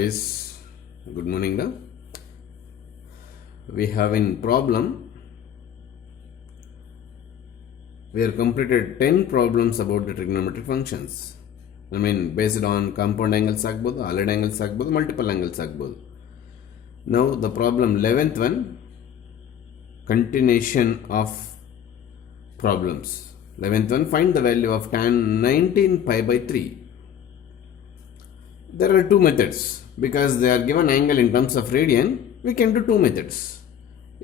Yes, good morning. We have in problem. We have completed 10 problems about the trigonometric functions. I mean, based on compound angles agbodu, allied angles agbodu, multiple angles agbodu. Now the problem 11th one, continuation of problems. 11th one, find the value of tan 19 pi by 3. There are two methods. Because they are given angle in terms of radian, we can do two methods.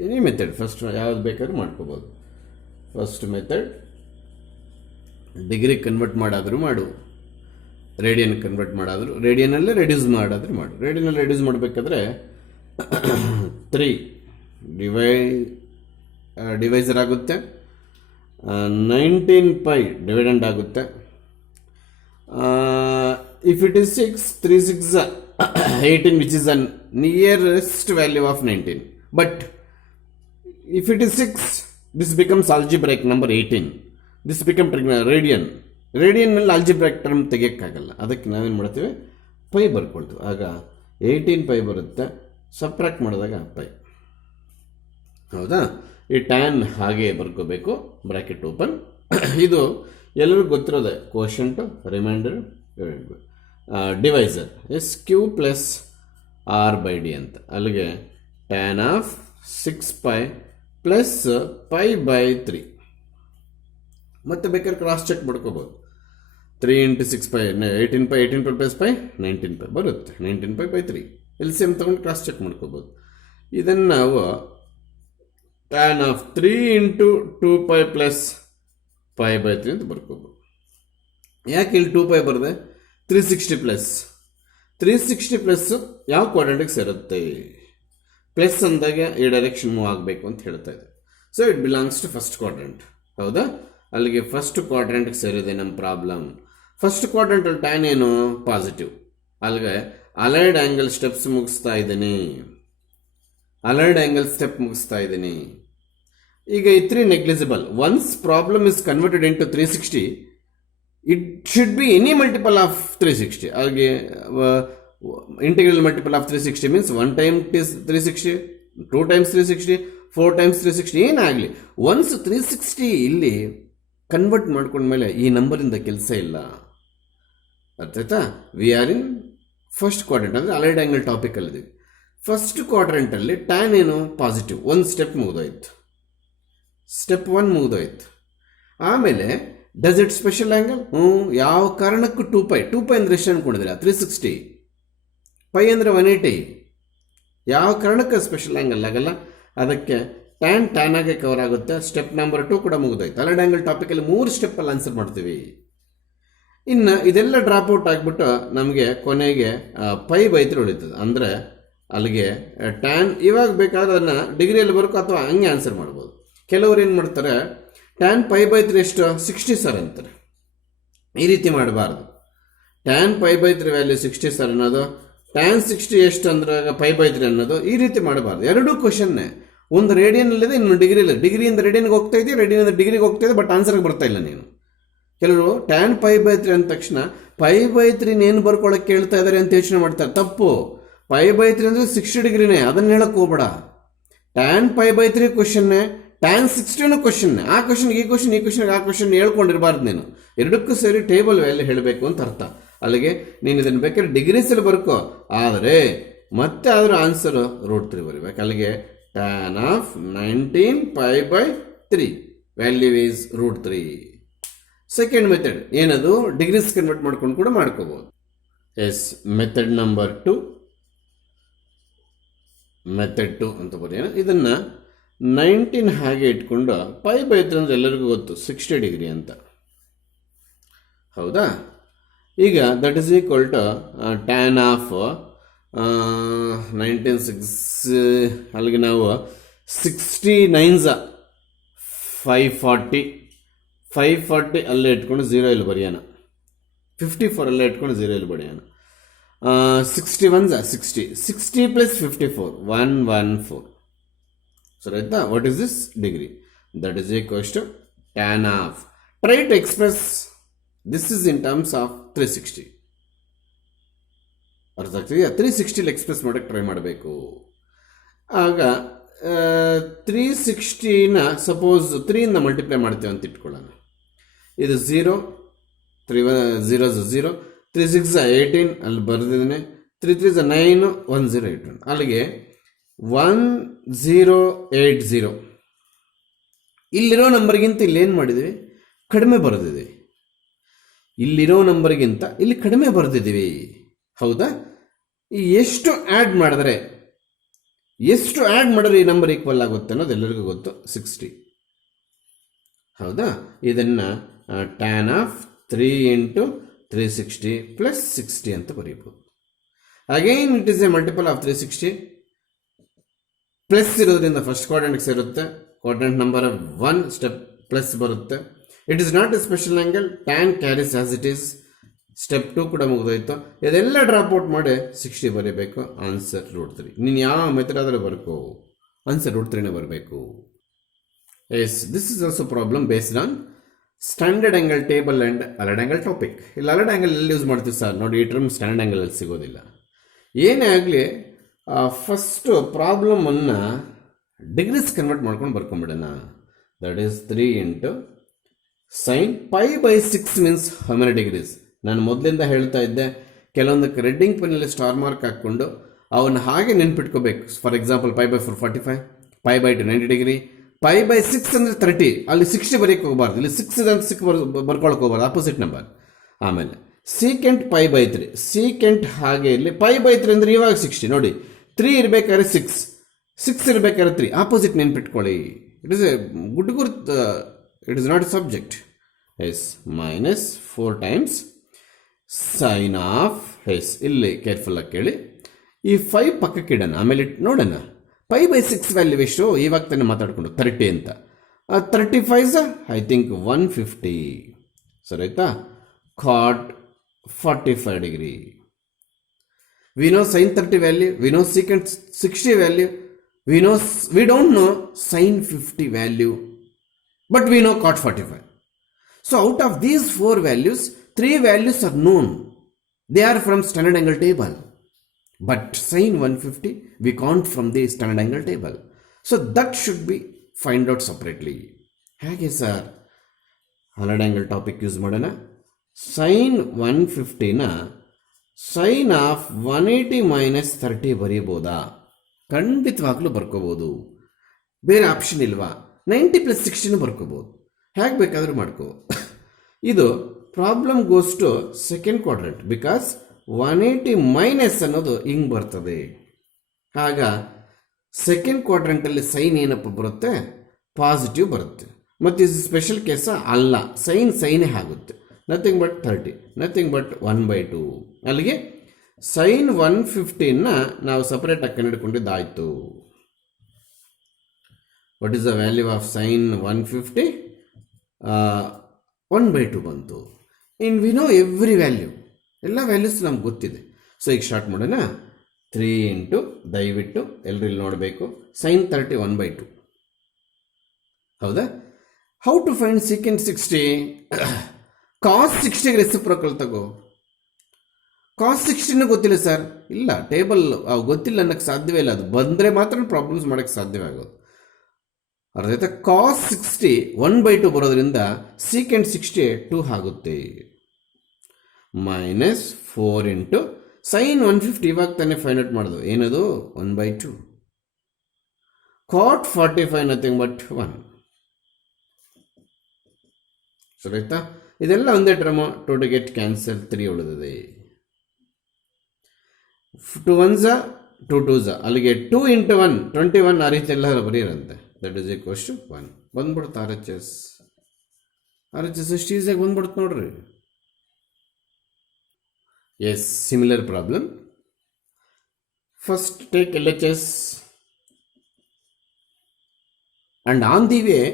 Any method, first ಯಾವ್ದು ಬೇಕಾದ್ರೂ ಮಾಡ್ಕೋಬೋದು. First method degree convert ಮಾಡಾದರೂ ಮಾಡು, radian convert ಮಾಡಾದರೂ, ರೇಡಿಯನಲ್ಲೇ reduce ಮಾಡಾದರೂ ಮಾಡು. ರೇಡಿಯನಲ್ಲಿ reduce ಮಾಡಬೇಕಾದ್ರೆ 3 divisor ಆಗುತ್ತೆ, 19 pi dividend ಆಗುತ್ತೆ. If it is 6, 3 6 18, which is the nearest value of 19. But if it is 6, this becomes algebraic number 18. This becomes radian. ರೇಡಿಯನ್ನಲ್ಲಿ algebraic term ತೆಗಿಯೋಕ್ಕಾಗಲ್ಲ. ಅದಕ್ಕೆ ನಾವೇನು ಮಾಡ್ತೀವಿ, pi ಬರ್ಕೊಳ್ತೀವಿ. ಆಗ 18 pi ಬರುತ್ತೆ, subtract ಮಾಡಿದಾಗ ಪೈ. ಹೌದಾ? ಈ ಟ್ಯಾನ್ ಹಾಗೆ ಬರ್ಕೋಬೇಕು, ಬ್ರ್ಯಾಕೆಟ್ ಓಪನ್. ಇದು ಎಲ್ಲರಿಗೂ ಗೊತ್ತಿರೋದೆ, quotient, reminder, divisor S Q plus R by D ಅಂತ. ಅಲ್ಲಿಗೆ tan of 6 pi plus pi by 3. ಮತ್ತೆ ಬೇಕಾದ್ರೆ ಕ್ರಾಸ್ ಚೆಕ್ ಮಾಡ್ಕೋಬೋದು. 3 into 6 pi 18 pi, 18 pi plus pi 19 pi ಬರುತ್ತೆ. 19 pi by 3 L C M ತೊಗೊಂಡು ಕ್ರಾಸ್ ಚೆಕ್ ಮಾಡ್ಕೋಬೋದು. ಇದನ್ನು ನಾವು tan of 3 into 2 pi plus pi by 3 ಅಂತ ಬರ್ಕೋಬೋದು. ಯಾಕೆ ಇಲ್ಲಿ 2 ಪೈ ಬರದೆ? 360 ಪ್ಲಸ್ 360 ಪ್ಲಸ್ ಯಾವ ಕ್ವಾಡ್ರೆಂಟಿಗೆ ಸೇರುತ್ತೆ? ಪ್ಲಸ್ ಅಂದಾಗ ಈ ಡೈರೆಕ್ಷನ್ ಮೂವ್ ಆಗಬೇಕು ಅಂತ ಹೇಳ್ತಾ ಇದೆ. So it belongs to first quadrant. ಹೌದಾ? ಅಲ್ಲಿಗೆ ಫಸ್ಟ್ ಕ್ವಾಡ್ರೆಂಟ್ಗೆ ಸೇರಿದೆ ನಮ್ಮ ಪ್ರಾಬ್ಲಮ್. ಫಸ್ಟ್ ಕ್ವಾಡ್ರೆಂಟಲ್ಲಿ ಟ್ಯಾನ್ ಏನು? ಪಾಸಿಟಿವ್. ಅಲ್ಲಿಗೆ ಅಲೈಡ್ ಆ್ಯಂಗಲ್ ಸ್ಟೆಪ್ಸ್ ಮುಗಿಸ್ತಾ ಇದ್ದೀನಿ. ಅಲೈಡ್ ಆ್ಯಂಗಲ್ ಸ್ಟೆಪ್ ಮುಗಿಸ್ತಾ ಇದ್ದೀನಿ. ಈಗ ಈ 3 negligible. Once problem is converted into 360, it should be any multiple of 360. ಹಾಗೆ integral multiple of 360 means 1 time 360, 2 times 360, 4 times 360 ಏನಾಗಲಿ. ಒನ್ಸ್ 360 ಇಲ್ಲಿ ಕನ್ವರ್ಟ್ ಮಾಡ್ಕೊಂಡ್ಮೇಲೆ ಈ ನಂಬರಿಂದ ಕೆಲಸ ಇಲ್ಲ. ಅರ್ಥಾಯ್ತಾ? We are in first quadrant, ಅಂದರೆ ಅಲೈಡ್ ಆ್ಯಂಗಲ್ ಟಾಪಿಕಲ್ಲಿದ್ದೀವಿ. ಫಸ್ಟ್ ಕ್ವಾಡ್ರೆಂಟಲ್ಲಿ ಟ್ಯಾನ್ ಏನು? ಪಾಸಿಟಿವ್. ಒಂದು ಸ್ಟೆಪ್ ಮುಗಿದೋಯ್ತು, ಸ್ಟೆಪ್ 1 ಮುಗಿದೋಯ್ತು. ಆಮೇಲೆ ಡಸ್ ಇಟ್ ಸ್ಪೆಷಲ್ ಆ್ಯಂಗಲ್? ಯಾವ ಕಾರಣಕ್ಕೂ 2 ಪೈ. 2 ಪೈ ಅಂದರೆ ಎಷ್ಟು ಅನ್ಕೊಂಡಿದ್ದೀರಾ? 360. ಪೈ ಅಂದರೆ 180. ಯಾವ ಕಾರಣಕ್ಕೆ ಸ್ಪೆಷಲ್ ಆ್ಯಂಗಲ್ ಆಗಲ್ಲ. ಅದಕ್ಕೆ ಟ್ಯಾನ್ ಆಗಿ ಕವರ್ ಆಗುತ್ತೆ. ಸ್ಟೆಪ್ ನಂಬರ್ 2 ಕೂಡ ಮುಗಿದೋಯ್ತು. ಅಲೈಡ್ ಆ್ಯಂಗಲ್ ಟಾಪಿಕಲ್ಲಿ 3 ಸ್ಟೆಪ್ಪಲ್ಲಿ ಆನ್ಸರ್ ಮಾಡ್ತೀವಿ. ಇನ್ನು ಇದೆಲ್ಲ ಡ್ರಾಪ್ ಔಟ್ ಆಗಿಬಿಟ್ಟು ನಮಗೆ ಕೊನೆಗೆ ಪೈ ಬೈ 3 ಉಳಿತದೆ. ಅಂದರೆ ಅಲ್ಲಿಗೆ ಟ್ಯಾನ್ ಇವಾಗ ಬೇಕಾದ್ರೆ ಅದನ್ನು ಡಿಗ್ರಿಯಲ್ಲಿ ಬರೋಕೆ ಅಥವಾ ಹಂಗೆ ಆನ್ಸರ್ ಮಾಡ್ಬೋದು. ಕೆಲವರು ಏನು ಮಾಡ್ತಾರೆ, ಟ್ಯಾನ್ ಪೈ ಬೈ 3 ಎಷ್ಟು? 60 ಸರ್ ಅಂತಾರೆ. ಈ ರೀತಿ ಮಾಡಬಾರ್ದು. Tan pi by 3 value 60 sir ಅನ್ನೋದು, ಟ್ಯಾನ್ 60 ಎಷ್ಟು ಅಂದ್ರೆ ಪೈ ಬೈ 3 ಅನ್ನೋದು, ಈ ರೀತಿ ಮಾಡಬಾರ್ದು. ಎರಡೂ ಕ್ವಶನ್ನೇ. ಒಂದು ರೇಡಿಯನ್ನಲ್ಲಿದೆ, ಇನ್ನೊಂದು ಡಿಗ್ರಿಯಲ್ಲಿ. ಡಿಗ್ರಿಯಿಂದ ರೇಡಿಯನ್ಗೆ ಹೋಗ್ತಾ ಇದೆಯಾ, ರೇಡಿಯನಿಂದ ಡಿಗ್ರಿಗೆ ಹೋಗ್ತಾ ಇದೆ, ಬಟ್ ಆನ್ಸರ್ಗೆ ಬರ್ತಾ ಇಲ್ಲ ನೀನು. ಕೆಲವರು ಟ್ಯಾನ್ ಪೈ ಬೈ 3 ಅಂದ ತಕ್ಷಣ ಪೈ ಬೈ 3 ಏನು ಬರ್ಕೊಳಕ್ಕೆ ಕೇಳ್ತಾ ಇದ್ದಾರೆ ಅಂತ ಯೋಚನೆ ಮಾಡ್ತಾರೆ. ತಪ್ಪು. ಪೈ ಬೈ 3 ಅಂದರೆ 60 ಡಿಗ್ರಿನೇ, ಅದನ್ನು ಹೇಳಕ್ಕೆ ಹೋಗ್ಬೇಡ. ಟ್ಯಾನ್ ಪೈ ಬೈ 3 ಕ್ವಶನ್ನೇ, ಟ್ಯಾನ್ 60 ಕ್ವಶನ್ನೇ. ಆ ಕ್ವಶನ್ಗೆ ಈ ಕ್ವಶನ್, ಈ ಕ್ವಶನ್ಗೆ ಆ ಕ್ವಶನ್ ಹೇಳ್ಕೊಂಡಿರಬಾರ್ದು ನೀನು. ಎರಡಕ್ಕೂ ಸೇರಿ ಟೇಬಲ್ ವ್ಯಾಲ್ಯೂ ಹೇಳಬೇಕು ಅಂತ ಅರ್ಥ. ಅಲ್ಲಿಗೆ ನೀನು ಇದನ್ನು ಬೇಕಾದ್ರೆ ಡಿಗ್ರೀಸಲ್ಲಿ ಬರ್ಕೋ, ಆದರೆ ಮತ್ತೆ ಆದರೂ ಆನ್ಸರ್ √3 ಬರೀಬೇಕು. ಅಲ್ಲಿಗೆ tan of 19 pi by 3 value is √3. Second method ಏನದು? ಡಿಗ್ರೀಸ್ ಕನ್ವರ್ಟ್ ಮಾಡ್ಕೊಂಡು ಕೂಡ ಮಾಡ್ಕೋಬಹುದು. ಎಸ್, ಮೆಥಡ್ ನಂಬರ್ 2, ಮೆಥಡ್ 2 ಅಂತ ಬರೆಯೋಣ. ಇದನ್ನು 19 ಹಾಗೆ ಇಟ್ಕೊಂಡು ಪೈ ಬೈ 3 ಅಂದರೆ ಎಲ್ಲರಿಗೂ ಗೊತ್ತು 60 ಡಿಗ್ರಿ ಅಂತ. ಹೌದಾ? ಈಗ that is equal to tan of 19 ಅಲ್ಲಿಗೆ ನಾವು 69 540 ಅಲ್ಲೇ ಇಟ್ಕೊಂಡು 0 ಇಲ್ಲಿ ಬರೆಯೋಣ. 54 ಅಲ್ಲೇ ಇಟ್ಕೊಂಡು 0 ಇಲ್ಲಿ ಬರೆಯೋಣ. 61 60, 60 plus 54 114. So right now, what is this? Degree. That is equals to tan of. Try to express this is in terms of 360. ಅರ್ಥ ಆಗ್ತಿದೆಯಾ? 360 ಎಕ್ಸ್ಪ್ರೆಸ್ ಮಾಡೋಕ್ಕೆ ಟ್ರೈ ಮಾಡಬೇಕು. ಆಗ 360ನ ಸಪೋಸ್ 3ಇಂದ ಮಲ್ಟಿಪ್ಲೈ ಮಾಡ್ತೇವೆ ಅಂತ ಇಟ್ಕೊಳ್ಳೋಣ. ಇದು 0, 3 0 0, 3 6 18 ಅಲ್ಲಿ ಬರೆದಿದ್ದೇನೆ, 3 3 9, 1081 ಅಲ್ಲಿಗೆ 1080. ಇಲ್ಲಿರೋ ನಂಬರ್ಗಿಂತ ಇಲ್ಲೇನು ಮಾಡಿದ್ವಿ, ಕಡಿಮೆ ಬರೆದಿದ್ದೀವಿ. ಇಲ್ಲಿರೋ ನಂಬರ್ಗಿಂತ ಇಲ್ಲಿ ಕಡಿಮೆ ಬರೆದಿದ್ದೀವಿ, ಹೌದಾ? ಎಷ್ಟು ಆ್ಯಡ್ ಮಾಡಿದ್ರೆ ಈ ನಂಬರ್ ಈಕ್ವಲ್ ಆಗುತ್ತೆ ಅನ್ನೋದು ಎಲ್ಲರಿಗೂ ಗೊತ್ತು, 60, ಹೌದಾ? ಇದನ್ನು tan of 3 into 360 plus 60 ಅಂತ ಬರೀಬೋದು. Again it is a multiple of 360. Plus ಇರೋದ್ರಿಂದ ಫಸ್ಟ್ ಕ್ವಾಡ್ರೆಂಟ್ಗೆ ಸೇರುತ್ತೆ, ಕ್ವಾಡ್ರೆಂಟ್ ನಂಬರ್ 1 ಸ್ಟೆಪ್ ಪ್ಲಸ್ ಬರುತ್ತೆ. It is not a special angle, tan carries as it is. Step 2 ಕೂಡ ಮುಗಿದೋಯ್ತು. ಇದೆಲ್ಲ ಡ್ರಾಪ್ ಔಟ್ ಮಾಡಿ 60 ಬರೀಬೇಕು. ಆನ್ಸರ್ √3. ನೀನು ಯಾವ ಮೆಥಡ್ ಆದರೂ ಬರ್ಕೋ, ಆನ್ಸರ್ √3ನೇ ಬರಬೇಕು. Yes, this is also problem based on standard angle table and allied angle topic. ಇಲ್ಲಿ ಅಲರ್ಡ್ ಆ್ಯಂಗಲ್ ಎಲ್ಲಿ ಯೂಸ್ ಮಾಡ್ತೀವಿ ಸರ್? ನೋಡಿ, ಈ ಟರ್ಮ್ ಸ್ಟ್ಯಾಂಡರ್ಡ್ ಆ್ಯಂಗಲಲ್ಲಿ ಸಿಗೋದಿಲ್ಲ. ಏನೇ ಆಗಲಿ, ಫಸ್ಟು ಪ್ರಾಬ್ಲಮನ್ನು ಡಿಗ್ರೀಸ್ ಕನ್ವರ್ಟ್ ಮಾಡ್ಕೊಂಡು ಬರ್ಕೊಂಬಿಡೋಣ. That is 3 into sin π/6 means how many degrees? ನಾನು ಮೊದಲಿಂದ ಹೇಳ್ತಾ ಇದ್ದೆ, ಕೆಲವೊಂದಕ್ಕೆ ರೆಡ್ಡಿಂಗ್ ಪೆನ್ನಲ್ಲಿ ಸ್ಟಾರ್ ಮಾರ್ಕ್ ಹಾಕ್ಕೊಂಡು ಅವನ್ನ ಹಾಗೆ ನೆನ್ಪಿಟ್ಕೋಬೇಕು. ಫಾರ್ ಎಕ್ಸಾಂಪಲ್ π/4 45, π/2 90 ಡಿಗ್ರಿ, π/6 ಅಂದರೆ 30. ಅಲ್ಲಿ 60 ಬರೆಯೋಕ್ಕೆ ಹೋಗಬಾರ್ದು, ಇಲ್ಲಿ 6 ಇದೆ ಅಂತ 6 ಬರ್ಕೊಳಕ್ಕೆ ಹೋಗಬಾರ್ದು, ಆಪೋಸಿಟ್ ನಂಬರ್. ಆಮೇಲೆ ಸೀಕೆಂಟ್ π/3, ಸೀಕೆಂಟ್ ಹಾಗೆ ಇಲ್ಲಿ π/3 ಅಂದರೆ ಇವಾಗ 60. ನೋಡಿ, 3 ಇರಬೇಕಾದ್ರೆ 6 ಇರಬೇಕಾದ್ರೆ 3, ಆಪೋಸಿಟ್ ನೆನ್ಪಿಟ್ಕೊಳ್ಳಿ. ಇಟ್ ಇಸ್ ಎ ಗುಡ್ ಗುರ್ತ್, it is not a subject. Yes, -4 times sin of S. ಇಲ್ಲಿ ಕೇರ್ಫುಲ್ಲಾಗಿ ಕೇಳಿ, ಈ 5 ಪಕ್ಕಕ್ಕೆ ಇಡೋಣ, ಆಮೇಲೆ ನೋಡೋಣ π/6 ವ್ಯಾಲ್ಯೂ ಎಷ್ಟು. ಇವಾಗ ತಾನೇ ಮಾತಾಡ್ಕೊಂಡು 30 ಅಂತ. 35 ಐ ಥಿಂಕ್ 150. ಸರಿ ಆಯ್ತಾ? cot 45 degree. We know sin 30 value, we know secant 60 value, we don't know sin 50 value, but we know cot 45. So out of these 4 values, 3 values are known. They are from standard angle table. But sin 150 we count from the standard angle table. So that should be find out separately. Hage sir, standard angle topic use ಮಾಡೋಣ. sin 150ನ sin of 180 - 30 ಬರೀಬೋದಾ? ಖಂಡಿತವಾಗ್ಲೂ ಬರ್ಕೋಬೋದು. ಬೇರೆ option ಇಲ್ವಾ? 90 + 60 ಬರ್ಕೋಬೋದು, ಹೇಗೆ ಬೇಕಾದರೂ ಮಾಡ್ಕೋ. ಇದು problem goes to second quadrant, because 180 minus ಅನ್ನೋದು ಹಿಂಗೆ ಬರ್ತದೆ. ಆಗ ಸೆಕೆಂಡ್ ಕ್ವಾಡ್ರೆಂಟಲ್ಲಿ ಸೈನ್ ಏನಪ್ಪ ಬರುತ್ತೆ? ಪಾಸಿಟಿವ್ ಬರುತ್ತೆ. ಮತ್ತು ಇದು ಸ್ಪೆಷಲ್ ಕೇಸ ಅಲ್ಲ, ಸೈನೇ ಆಗುತ್ತೆ. Nothing but 30, nothing but 1/2. ಅಲ್ಲಿಗೆ ಸೈನ್ 150ನ ನಾವು ಸಪರೇಟಾಗಿ ಕಂಡುಹಿಡ್ಕೊಂಡಿದ್ದಾಯಿತು. What is the value of sine 150? 1/2 ಬಂತು. In we know every value, ಎಲ್ಲ ವ್ಯಾಲ್ಯೂಸ್ ನಮ್ಗೆ ಗೊತ್ತಿದೆ. ಸೊ ಈಗ ಸ್ಟಾರ್ಟ್ ಮಾಡೋಣ. 3 into ದಯವಿಟ್ಟು ಎಲ್ಲರೂ ಇಲ್ಲಿ ನೋಡಬೇಕು, ಸೈನ್ 30 1/2. ಹೌದಾ? How to find secant 60? Cos 60ಗೆ ರೆಸಿಪ್ರೋಕಲ್ ತಗೋ. ಕಾಸ್ 60 ಗೊತ್ತಿಲ್ಲ ಸರ್, ಇಲ್ಲ, ಟೇಬಲ್ ಗೊತ್ತಿಲ್ಲ ಅನ್ನೋಕ್ಕೆ ಸಾಧ್ಯವೇ ಇಲ್ಲ. ಅದು ಬಂದರೆ ಮಾತ್ರ ಪ್ರಾಬ್ಲಮ್ಸ್ ಮಾಡೋಕ್ಕೆ ಸಾಧ್ಯವೇ ಆಗೋದು. ಅರ್ಥ ಆಯ್ತಾ? ಕಾಸ್ 60 1/2 ಬರೋದ್ರಿಂದ ಸೀಕೆಂಟ್ 60 2 ಆಗುತ್ತೆ. -4 into ಸೈನ್ 150 ಇವಾಗ ತಾನೇ ಫೈಂಡ್ ಔಟ್ ಮಾಡೋದು, ಏನದು? 1/2. ಕಾಟ್ 45 ನಥಿಂಗ್ ಬಟ್ 1. ಸರಿ ಆಯ್ತಾ? ಇದೆಲ್ಲ ಒಂದೇ ಟರ್ಮ್. 2 to get ಕ್ಯಾನ್ಸಲ್, 3 ಉಳಿದಿದೆ. 2 1s 2 2s, ಅಲ್ಲಿಗೆ 2 into 1 21 ಆ ರೀತಿ ಎಲ್ಲ ಬರೀರಂತೆ. That is equals to 1. ಬಂದ್ಬಿಡುತ್ತೆ RHS ಎಷ್ಟು ಈಸಿಯಾಗಿ ಬಂದ್ಬಿಡುತ್ತೆ ನೋಡ್ರಿ. Yes, similar problem. First take LHS and on the way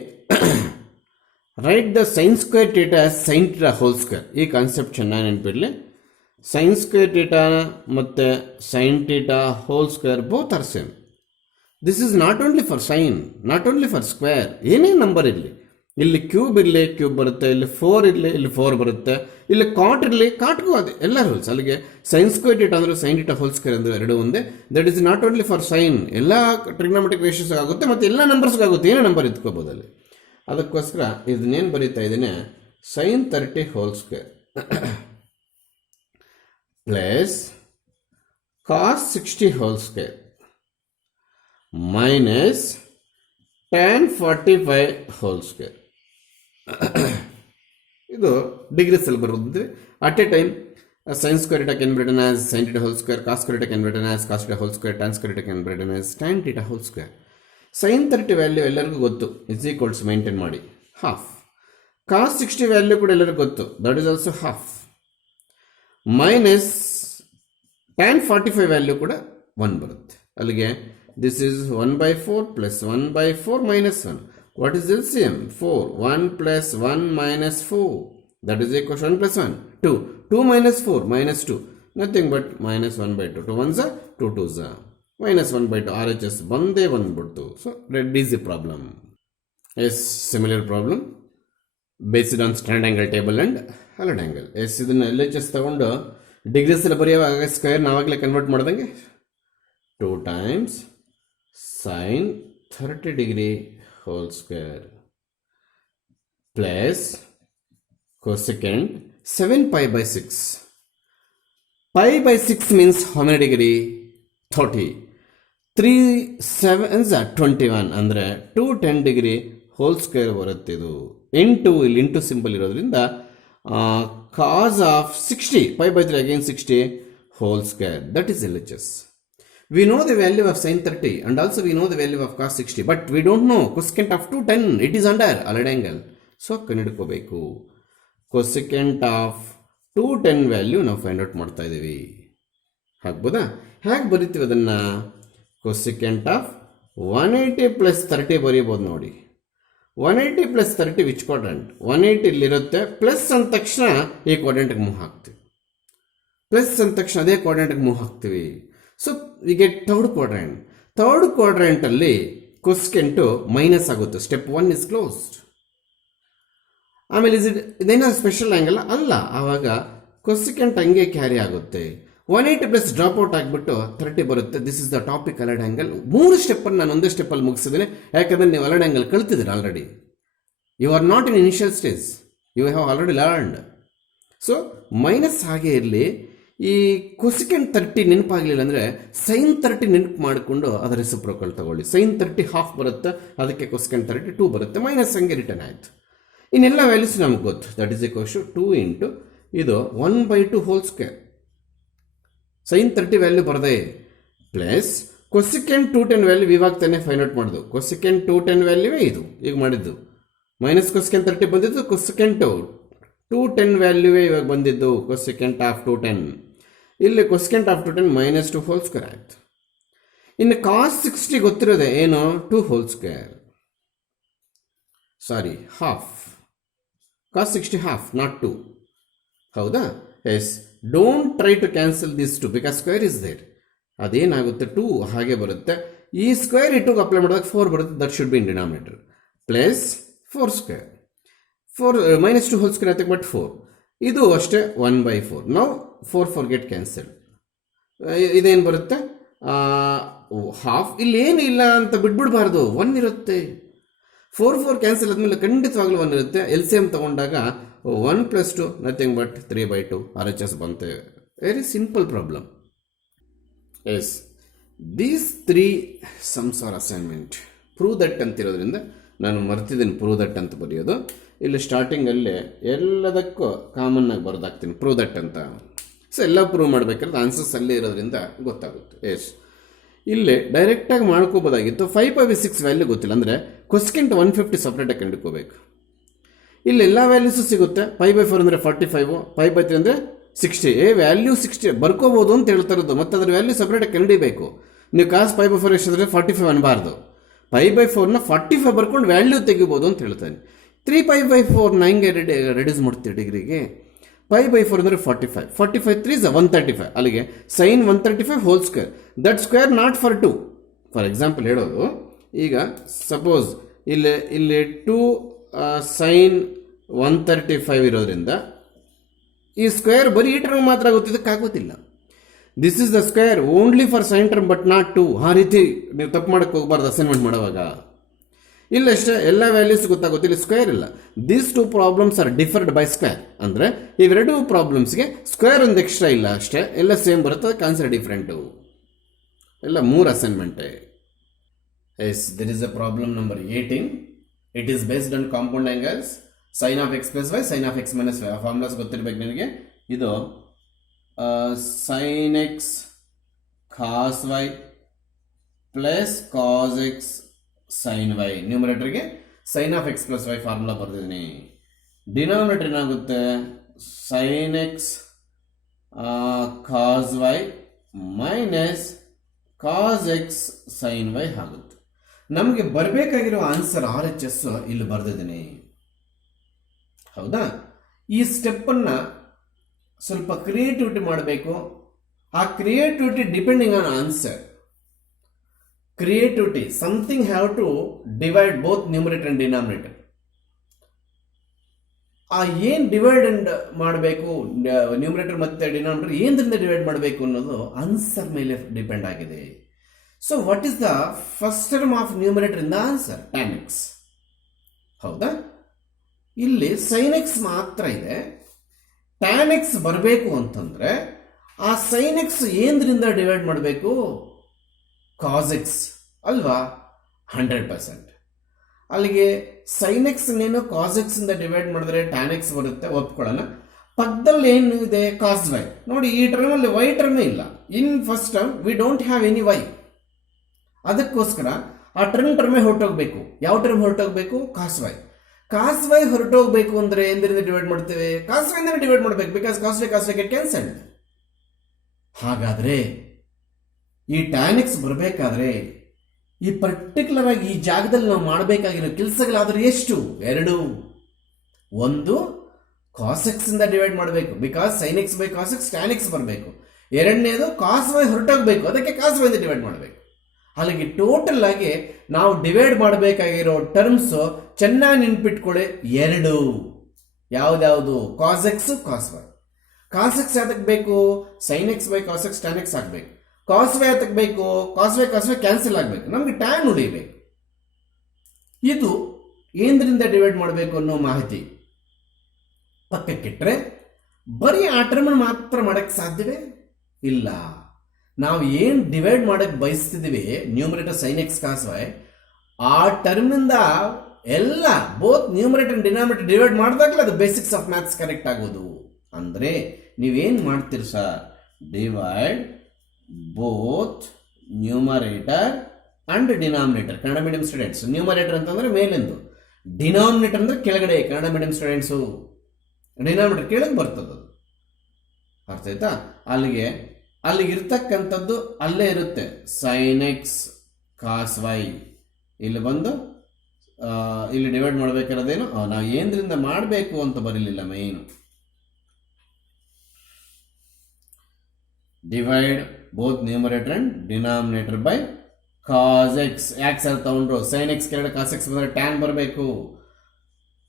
write the sin square theta as sin theta whole square. ಈ ಕಾನ್ಸೆಪ್ಟ್ ಚೆನ್ನಾಗಿ ನೆನಪಿರಲಿ. ಸೈನ್ ಸ್ಕ್ವೇರ್ ಥೀಟಾ ಮತ್ತು sine theta whole square both are same. This is not only for sine, not only for square, ಏನೇ number ಇರಲಿ, ಇಲ್ಲಿ cube ಇರಲಿ cube ಬರುತ್ತೆ, ಇಲ್ಲಿ 4 ಇರಲಿ ಇಲ್ಲಿ 4 ಬರುತ್ತೆ, ಇಲ್ಲಿ ಕಾಟ್ ಇರಲಿ ಕಾಟ್ಗೂ ಅದೇ ಎಲ್ಲ ರೂಲ್ಸ್. ಅಲ್ಲಿಗೆ ಸೈನ್ ಸ್ಕ್ವೇರ್ ಡೀಟಾ ಅಂದರೆ ಸೈನ್ ಡೀಟಾ ಹೋಲ್ ಸ್ಕ್ವೇರ್ ಅಂದರೆ ಎರಡು ಒಂದೇ. That is not only for sine, ಎಲ್ಲ ಟ್ರಿಗ್ನೋಮೆಟ್ರಿಕ್ ರೇಷಿಯೋಸ್ ಆಗುತ್ತೆ ಮತ್ತು ಎಲ್ಲ ನಂಬರ್ಸ್ಗಾಗುತ್ತೆ, ಏನೇ ನಂಬರ್ ಇಟ್ಕೋಬೋದು ಅಲ್ಲಿ. ಅದಕ್ಕೋಸ್ಕರ ಇದನ್ನೇನು ಬರೀತಾ ಇದ್ದೇನೆ, sine 30 whole square plus cos 60 whole square minus tan 45 whole square. ಇದು ಡಿಗ್ರೀಸಲ್ಲಿ ಬರುತ್ತೆ. At a time sine square theta can be written as sine theta whole square, cos square theta can be written as cos theta whole square, tan square theta can be written as tan theta whole square. Sine 30 value ಎಲ್ಲರಿಗೂ ಗೊತ್ತು, is equals maintain ಮಾಡಿ half. Cos 60 value ಕೂಡ ಎಲ್ಲರಿಗೂ ಗೊತ್ತು, that is also half. Minus tan 45 value ಕೂಡ 1 ಬರುತ್ತೆ. ಅಲ್ಲಿಗೆ this is 1/4 plus 1/4 minus 1. What is LCM? 4. 1 plus 1 minus 4. That is equal to 1 plus 1. 2. 2 minus 4 minus 2. Nothing but minus 1/2. 2 1s are 2 2s are. Minus 1/2. RHS ಬಂದೇ ಬಂದ್ಬಿಡ್ತು. So that is the problem. Yes, similar problem based on strand angle table and halid angle. Yes, ಇದನ್ನ LHS ತಗೊಂಡು degrees ಎಲ್ಲ ಬರೆಯುವಾಗ square ನಾವಾಗಲೇ convert ಮಾಡ್ದಂಗೆ 2 times sin 30 degree whole square plus cosecant 7 pi by 6. Pi by 6 means how many degree? 30. 3 7s are 21 ಅಂದರೆ 210 degree whole square ಬರುತ್ತಿದ್ದು. Into ಇಲ್ಲಿ into simple ಇರೋದ್ರಿಂದ cos of 60 pi by 3 again 60 whole square. That is LHS. We know the value of sin 30 and also we know the value of cos 60, but we don't know cosecant of 210. It is under halid angle. So ಕಂಡುಹಿಡ್ಕೋಬೇಕು. cosecant of 210 value ನಾವು find out ಮಾಡ್ತಾ ಇದ್ದೀವಿ. ಆಗ್ಬೋದಾ? ಹೇಗೆ ಬರೀತೀವಿ ಅದನ್ನು? cosecant of 180 plus 30 ಬರೀಬೋದು ನೋಡಿ. 180 plus 30 which quadrant? 180 ಇಲ್ಲಿರುತ್ತೆ, plus ಅಂದ ತಕ್ಷಣ ಈ ಕ್ವಾಡ್ರೆಂಟ್ಗೆ ಮೂವ್ ಹಾಕ್ತೀವಿ. ಪ್ಲಸ್ ಅಂದ ತಕ್ಷಣ ಅದೇ ಕ್ವಾಡ್ರೆಂಟ್ಗೆ ಮೂವ್ ಹಾಕ್ತೀವಿ. So we get third quadrant. Third ಕ್ವಾಡ್ರೆಂಟಲ್ಲಿ ಕೊಸ್ಕೆಂಟು ಮೈನಸ್ ಆಗುತ್ತೆ. Step 1 is closed. ಆಮೇಲೆ ಇದೇನೋ ಸ್ಪೆಷಲ್ ಆ್ಯಂಗಲ್ ಅಲ್ಲ, ಆವಾಗ ಕೊಸ್ಕೆಂಟ್ ಹಂಗೆ ಕ್ಯಾರಿ ಆಗುತ್ತೆ. 180 ಪ್ಲಸ್ ಡ್ರಾಪ್ ಔಟ್ ಆಗಿಬಿಟ್ಟು 30 ಬರುತ್ತೆ. This is the topic halid angle. 3 ಸ್ಟೆಪ್ಪನ್ನು ನಾನು ಒಂದೇ ಸ್ಟೆಪ್ಪಲ್ಲಿ ಮುಗಿಸಿದ್ದೀನಿ, ಯಾಕಂದರೆ ನೀವು halid ಆ್ಯಂಗಲ್ ಕಲ್ತಿದ್ದೀರಿ already. You are not in initial stage, you have already learned. So minus ಹಾಗೆ ಇರಲಿ. ಈ ಕೊಸಿಕೆಂಟ್ 30 ನೆನಪಾಗಲಿಲ್ಲ ಅಂದರೆ ಸೈನ್ 30 ನೆನಪು ಮಾಡಿಕೊಂಡು ಅದರ ರೆಸಿಪ್ರೋಕಲ್ ತಗೊಳ್ಳಿ. ಸೈನ್ 30 ಹಾಫ್ ಬರುತ್ತೆ, ಅದಕ್ಕೆ ಕೊಸಿಕೆಂಟ್ 30 2 ಬರುತ್ತೆ, ಮೈನಸ್ ಹಂಗೆ ರಿಟರ್ನ್ ಆಯಿತು. ಇನ್ನೆಲ್ಲ ವ್ಯಾಲ್ಯೂಸ್ ನಮ್ಗೆ ಗೊತ್ತು. That is equal to 2 into ಇದು 1/2 ಹೋಲ್ ಸ್ಕ್ವೇರ್. ಸೈನ್ 30 ವ್ಯಾಲ್ಯೂ ಬರದೆ ಪ್ಲಸ್ ಕೊಸಿಕೆಂಟ್ 210 ವ್ಯಾಲ್ಯೂ ಇವಾಗ ತಾನೇ ಫೈಂಡ್ ಔಟ್ ಮಾಡೋದು. ಕೊಸಿಕೆಂಟ್ 210 ವ್ಯಾಲ್ಯೂವೇ ಇದು ಈಗ ಮಾಡಿದ್ದು. ಮೈನಸ್ ಕೊಸಿಕೆಂಟ್ 30 ಬಂದಿದ್ದು, ಕೊಸಿಕೆಂಟ್ 210 ವ್ಯಾಲ್ಯೂವೇ ಇವಾಗ ಬಂದಿದ್ದು. ಕೊಸಿಕೆಂಟ್ ಆಫ್ 210 ಇಲ್ಲಿ cosecant of 210 minus 2 whole square ಆಯಿತು. ಇನ್ನು ಕಾಸ್ 60 ಗೊತ್ತಿರೋದೆ ಏನು? 2 whole square, sorry half. Cos 60 half, not 2. ಹೌದಾ? Yes. Don't try to cancel this 2 because square is there. ಅದೇನಾಗುತ್ತೆ 2 ಹಾಗೆ ಬರುತ್ತೆ. ಈ ಸ್ಕ್ವೇರ್ ಈ 2ಗೆ ಅಪ್ಲೈ ಮಾಡಿದಾಗ 4 ಬರುತ್ತೆ. That should be in denominator. Plus 4 square, 4 minus 2 whole square ಆಗುತ್ತೆ, ಬಟ್ 4. ಇದು ಅಷ್ಟೇ 1/4. ನಾವು 4 ಗೆಟ್ ಕ್ಯಾನ್ಸಲ್. ಇದೇನು ಬರುತ್ತೆ? ಹಾಫ್. ಇಲ್ಲಿ ಏನು ಇಲ್ಲ ಅಂತ ಬಿಟ್ಬಿಡ್ಬಾರ್ದು, 1 ಇರುತ್ತೆ. 4 ಕ್ಯಾನ್ಸಲ್ ಆದಮೇಲೆ ಖಂಡಿತವಾಗ್ಲೂ 1 ಇರುತ್ತೆ. LCM ತಗೊಂಡಾಗ 1 + 2 ನಥಿಂಗ್ ಬಟ್ 3/2 RHS ಬಂತೆ. Very simple problem. Yes, these 3 sums are assignment. Prove that ಅಂತಿರೋದ್ರಿಂದ ನಾನು ಮರ್ತಿದ್ದೀನಿ ಪ್ರೂವ್ ದಟ್ ಅಂತ ಬರೆಯೋದು. ಇಲ್ಲಿ ಸ್ಟಾರ್ಟಿಂಗಲ್ಲೇ ಎಲ್ಲದಕ್ಕೂ ಕಾಮನ್ ಆಗಿ ಬರೆದಾಕ್ತೀನಿ ಪ್ರೂವ್ ದಟ್ ಅಂತ. ಸೊ ಎಲ್ಲ ಪ್ರೂವ್ ಮಾಡಬೇಕಾದ್ರೆ ಆನ್ಸರ್ಸ್ ಅಲ್ಲೇ ಇರೋದ್ರಿಂದ ಗೊತ್ತಾಗುತ್ತೆ. ಎಸ್, ಇಲ್ಲಿ ಡೈರೆಕ್ಟಾಗಿ ಮಾಡ್ಕೋಬೋದಾಗಿತ್ತು. 5/6 ವ್ಯಾಲ್ಯೂ ಗೊತ್ತಿಲ್ಲ ಅಂದರೆ ಕೊಸ್ಕೆಂಟ್ 150 ಸಪ್ರೇಟಾಗಿ ಕಂಡುಕೋಬೇಕು. ಇಲ್ಲಿ ಎಲ್ಲ ವ್ಯಾಲ್ಯೂಸು ಸಿಗುತ್ತೆ. 5/4 ಅಂದರೆ 45, 5/3 ಅಂದರೆ 60. ವ್ಯಾಲ್ಯೂ 60 ಬರ್ಕೋಬೋದು ಅಂತ ಹೇಳ್ತಾ ಇರೋದು. ಮತ್ತು ಅದ್ರ ವ್ಯಾಲ್ಯೂ ಸಪ್ರೇಟಾಗಿ ಕಂಡುಹಿಡಿಬೇಕು. ನೀವು ಕಾಸ್ 5/4 ಎಷ್ಟಿದ್ರೆ 45 ಅನ್ನಬಾರ್ದು. 5/4ನ 45 ಬರ್ಕೊಂಡು ವ್ಯಾಲ್ಯೂ ತೆಗಿಬೋದು ಅಂತ ಹೇಳ್ತಾನೆ. 3/4 9ಗೆ ರೆಡ್ಯೂಸ್ ಮಾಡ್ತೀವಿ ಡಿಗ್ರಿಗೆ. 5/4 ಅಂದರೆ 45. 45 3 is 135. ಅಲ್ಲಿಗೆ sine 135 whole square. That square not for 2. For example ಹೇಳೋದು, ಈಗ ಸಪೋಸ್ ಇಲ್ಲಿ 2 ಸೈನ್ 135 ಇರೋದ್ರಿಂದ ಈ ಸ್ಕ್ವೇರ್ ಬರೀ ಈ ಟರ್ಮ್ ಮಾತ್ರ ಆಗೋದಿಲ್ಲ. This is the square only for sine term but not two. ಆ ರೀತಿ ನೀವು ತಪ್ಪು ಮಾಡೋಕ್ಕೆ ಹೋಗ್ಬಾರ್ದು ಅಸೈನ್ಮೆಂಟ್ ಮಾಡುವಾಗ. ಇಲ್ಲಷ್ಟೇ ಎಲ್ಲ ವ್ಯಾಲ್ಯೂಸ್ ಗೊತ್ತಾಗೋದಿಲ್ಲ, ಸ್ಕ್ವೇರ್ ಇಲ್ಲ. These two problems R deferred by square. ಅಂದರೆ ಇವೆರಡೂ ಪ್ರಾಬ್ಲಮ್ಸ್ಗೆ ಸ್ಕ್ವೇರ್ ಒಂದು ಎಕ್ಸ್ಟ್ರಾ ಇಲ್ಲ ಅಷ್ಟೇ, ಎಲ್ಲ ಸೇಮ್ ಬರುತ್ತೆ, ಅದಕ್ಕೆ ಆನ್ಸರ್ ಡಿಫ್ರೆಂಟು. ಎಲ್ಲ 3 ಅಸೈನ್ಮೆಂಟೇ. Yes, there is a problem number 18. It is based on compound angles sine of X plus Y, sine of X minus Y. ಆ ಫಾರ್ಮುಲಾಸ್ ಗೊತ್ತಿರಬೇಕು ನಿನಗೆ. ಇದು sine X cos Y plus cos X sine Y. ನ್ಯೂಮರೇಟರ್ಗೆ sine of X plus Y formula ಬರ್ತಿದ್ದೀನಿ. Denominator ಏನಾಗುತ್ತೆ, sine X cos Y minus cos X sine Y ಆಗುತ್ತೆ. ನಮಗೆ ಬರಬೇಕಾಗಿರೋ answer RHS ಇಲ್ಲಿ ಬರೆದಿದ್ದೀನಿ. ಹೌದಾ? ಈ ಸ್ಟೆಪ್ಪನ್ನು ಸ್ವಲ್ಪ ಕ್ರಿಯೇಟಿವಿಟಿ ಮಾಡಬೇಕು. ಆ creativity depending on answer. Creativity, something have to divide both numerator and denominator. ಆ ಏನು ಡಿವೈಡ್ ಅಂಡ್ ಮಾಡಬೇಕು, ನ್ಯೂಮರೇಟರ್ ಮತ್ತು ಡಿನಾಮಿನೇಟರ್ ಏನರಿಂದ ಡಿವೈಡ್ ಮಾಡಬೇಕು ಅನ್ನೋದು ಆನ್ಸರ್ ಮೇಲೆ ಡಿಪೆಂಡ್ ಆಗಿದೆ. So what is the first term of numerator in the answer? tan x. ಹೌದಾ? ಇಲ್ಲಿ ಸೈನ್ ಎಕ್ಸ್ ಮಾತ್ರ ಇದೆ. tan x ಬರಬೇಕು ಅಂತಂದ್ರೆ ಆ ಸೈನ್ ಎಕ್ಸ್ ಏನರಿಂದ ಡಿವೈಡ್ ಮಾಡಬೇಕು? ಕಾಸ್ ಎಕ್ಸ್ ಅಲ್ವಾ? 100%. ಅಲ್ಲಿಗೆ ಸೈನ್ ಎಕ್ಸ್ ನೀನು ಕಾಸ್ ಎಕ್ಸ್ ಇಂದ ಡಿವೈಡ್ ಮಾಡಿದ್ರೆ tan x ಬರುತ್ತೆ, ಒಪ್ಕೊಳ್ಳೋಣ. ಪಕ್ಕದಲ್ಲಿ ಏನು ಇದೆ? Cos Y. ನೋಡಿ, ಈ ಟರ್ಮಲ್ಲಿ ವೈ ಟರ್ಮೇ ಇಲ್ಲ. In first term we don't have any Y. ಅದಕ್ಕೋಸ್ಕರ ಆ ಟರ್ಮೇ ಹೊರಟೋಗ್ಬೇಕು. ಯಾವ ಟರ್ಮ್ ಹೊರಟೋಗ್ಬೇಕು? Cos Y. ಕಾಸ್ ವೈ ಹೊರಟೋಗ್ಬೇಕು ಅಂದ್ರೆ ಎಂದರಿಂದ ಡಿವೈಡ್ ಮಾಡ್ತೇವೆ? ಕಾಸ್ ವೈ ಇಂದ ಡಿವೈಡ್ ಮಾಡಬೇಕು, because cos Y get cancelled. ಹಾಗಾದ್ರೆ ಈ tan x ಬರಬೇಕಾದ್ರೆ ಈ ಪರ್ಟಿಕ್ಯುಲರ್ ಆಗಿ ಈ ಜಾಗದಲ್ಲಿ ನಾವು ಮಾಡಬೇಕಾಗಿರೋ ಕೆಲಸಗಳಾದ್ರೆ ಎಷ್ಟು? 2. ಒಂದು ಕಾಸ್ ಎಕ್ಸ್ ಇಂದ ಡಿವೈಡ್ ಮಾಡಬೇಕು, because sine X by cos X tan x ಬರಬೇಕು. ಎರಡನೇದು ಕಾಸ್ ವೈ ಹೊರಟೋಗ್ಬೇಕು, ಅದಕ್ಕೆ ಕಾಸ್ ವೈ ಇಂದ ಡಿವೈಡ್ ಮಾಡಬೇಕು. ಅಲ್ಲಿಗೆ ಟೋಟಲ್ ಆಗಿ ನಾವು ಡಿವೈಡ್ ಮಾಡಬೇಕಾಗಿರೋ ಟರ್ಮ್ಸ್ ಚೆನ್ನಾಗಿ ನೆನ್ಪಿಟ್ಕೊಳ್ಳಿ, 2. ಯಾವ್ದಾವುದು? Cos X, cos Y. Cos X ಯಾತಕ್ಕೆ ಬೇಕು? Sine X by cos X tan x ಆಗಬೇಕು. ಕಾಸ್ ವೈ ಯಾತಕ್ಕೆ ಬೇಕು? ಕಾಸ್ ವೈ ಕ್ಯಾನ್ಸಲ್ ಆಗಬೇಕು, ನಮಗೆ ಟ್ಯಾನ್ ಉಳಿಬೇಕು. ಇದು ಏನರಿಂದ ಡಿವೈಡ್ ಮಾಡಬೇಕು ಅನ್ನೋ ಮಾಹಿತಿ ಪಕ್ಕಕ್ಕಿಟ್ರೆ ಬರೀ ಆ ಟರ್ಮ್ ಮಾತ್ರ ಮಾಡಕ್ಕೆ ಸಾಧ್ಯವೇ ಇಲ್ಲ. ನಾವು ಏನು ಡಿವೈಡ್ ಮಾಡಕ್ಕೆ ಬಯಸ್ತಿದ್ದೀವಿ, numerator sine X cos Y, ಆ ಟರ್ಮಿಂದ ಎಲ್ಲ both numerator and denominator divide ಮಾಡಿದಾಗಲೇ ಅದು ಬೇಸಿಕ್ಸ್ ಆಫ್ ಮ್ಯಾಥ್ಸ್ ಕರೆಕ್ಟ್ ಆಗೋದು. ಅಂದರೆ ನೀವೇನು ಮಾಡ್ತೀರಿ sir? Divide both numerator and denominator. Kannada medium students, numerator ಅಂತಂದ್ರೆ ಮೇಲೆಂದು, ಡಿನಾಮಿನೇಟರ್ ಅಂದ್ರೆ ಕೆಳಗಡೆ. ಕನ್ನಡ ಮೀಡಿಯಂ ಸ್ಟೂಡೆಂಟ್ಸು ಡಿನಾಮಿನೇಟರ್ ಕೆಳಗೆ ಬರ್ತದೆ. ಅರ್ಥ ಆಯ್ತಾ? ಅಲ್ಲಿಗೆ ಇರ್ತಕ್ಕಂಥದ್ದು ಅಲ್ಲೇ ಇರುತ್ತೆ. ಸೈನ್ ಎಕ್ಸ್ ಕಾಸ್ ವೈ ಇಲ್ಲಿ ಬಂದು ಇಲ್ಲಿ ಡಿವೈಡ್ ಮಾಡಬೇಕಾರದೇನು ನಾವು ಏನರಿಂದ ಮಾಡಬೇಕು ಅಂತ ಬರಲಿಲ್ಲ. ಮೈನು divide both numerator and denominator by cos X. ಯಾಕೆ ಸರ್ ತಗೊಂಡ್ರು? ಸೈನ್ ಎಕ್ಸ್ ಕೆಳಗಡೆ ಕಾಸ್ ಎಕ್ಸ್ ಬಂದರೆ ಟ್ಯಾನ್ ಬರಬೇಕು.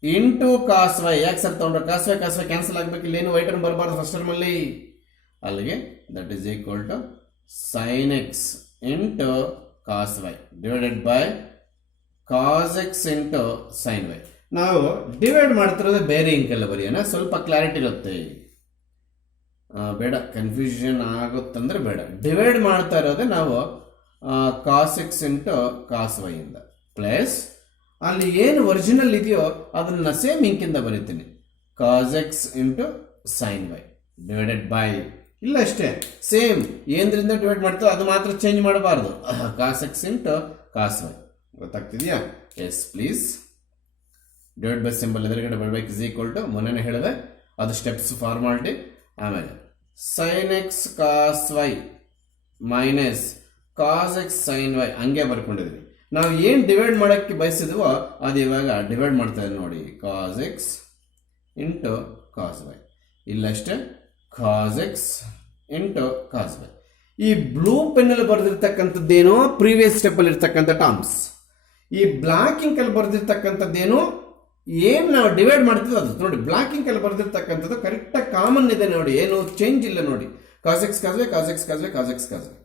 Into cos Y. ಯಾಕೆ ಸರ್ ತಗೊಂಡ್ರು? ಕಾಸ್ ವೈ ಕ್ಯಾನ್ಸಲ್ ಆಗಬೇಕು. ಇಲ್ಲೇನು ವೈ ಟರ್ಮ್ ಬರಬಾರ್ದು ಫಸ್ಟ್ ಟರ್ಮಲ್ಲಿ. ಅಲ್ಲಿಗೆ that is equal to sine X into cos Y divided by cos X into sine Y. ನಾವು ಡಿವೈಡ್ ಮಾಡ್ತಿರೋದು ಬೇರೆ ಇಂಕೆಲ್ಲ ಬರೆಯೋಣ, ಸ್ವಲ್ಪ ಕ್ಲಾರಿಟಿ ಇರುತ್ತೆ. ಬೇಡ, ಕನ್ಫ್ಯೂಷನ್ ಆಗುತ್ತಂದ್ರೆ ಬೇಡ. ಡಿವೈಡ್ ಮಾಡ್ತಾ ಇರೋದೇ ನಾವು cos X into cos Y ಇಂದ ಪ್ಲಸ್ ಅಲ್ಲಿ ಏನು ಒರಿಜಿನಲ್ ಇದೆಯೋ ಅದನ್ನ ಸೇಮ್ ಇಂಕಿಂದ ಬರೀತೀನಿ, cos X into sine Y divided by. ಇಲ್ಲ ಅಷ್ಟೇ, ಸೇಮ್ ಏನರಿಂದ ಡಿವೈಡ್ ಮಾಡ್ತೋ ಅದು ಮಾತ್ರ ಚೇಂಜ್ ಮಾಡಬಾರ್ದು. Cos X into cos Y. ಗೊತ್ತಾಗ್ತಿದೆಯಾ? Yes please. Divide by symbol ಎದುರುಗಡೆ ಬರಬೇಕು. ಇಸ್ ಈಕ್ವಲ್ ಟು ಮೊನ್ನೆ ಹೇಳಿದೆ, ಅದು ಸ್ಟೆಪ್ಸ್ ಫಾರ್ಮಾಲಿಟಿ. ಆಮೇಲೆ sine X cos Y minus cos X sine Y ಹಂಗೆ ಬರ್ಕೊಂಡಿದ್ವಿ. ನಾವು ಏನು ಡಿವೈಡ್ ಮಾಡೋಕ್ಕೆ ಬಯಸಿದ್ವೋ ಅದು ಇವಾಗ ಡಿವೈಡ್ ಮಾಡ್ತಾ ಇದ್ದೀವಿ ನೋಡಿ, cos X into cos Y. ಇಲ್ಲಷ್ಟೇ, cos X into cos Y. ಈ ಬ್ಲೂ ಪೆನ್ನಲ್ಲಿ ಬರೆದಿರ್ತಕ್ಕಂಥದ್ದೇನೋ ಪ್ರೀವಿಯಸ್ ಸ್ಟೆಪ್ಪಲ್ಲಿ ಇರ್ತಕ್ಕಂಥ ಟರ್ಮ್ಸ್, ಈ ಬ್ಲಾಕ್ ಇಂಕಲ್ಲಿ ಬರೆದಿರ್ತಕ್ಕಂಥದ್ದೇನೋ ಏನು ನಾವು ಡಿವೈಡ್ ಮಾಡ್ತಿದ್ವಿ ಅದು ನೋಡಿ, ಬ್ಲಾಕಿಂಗ್ ಅಲ್ಲಿ ಬರೆದಿರ್ತಕ್ಕಂಥದ್ದು ಕರೆಕ್ಟಾಗಿ ಕಾಮನ್ ಇದೆ ನೋಡಿ, ಏನು ಚೇಂಜ್ ಇಲ್ಲ ನೋಡಿ. Cos X cos Y cos X cos Y cos X cos Y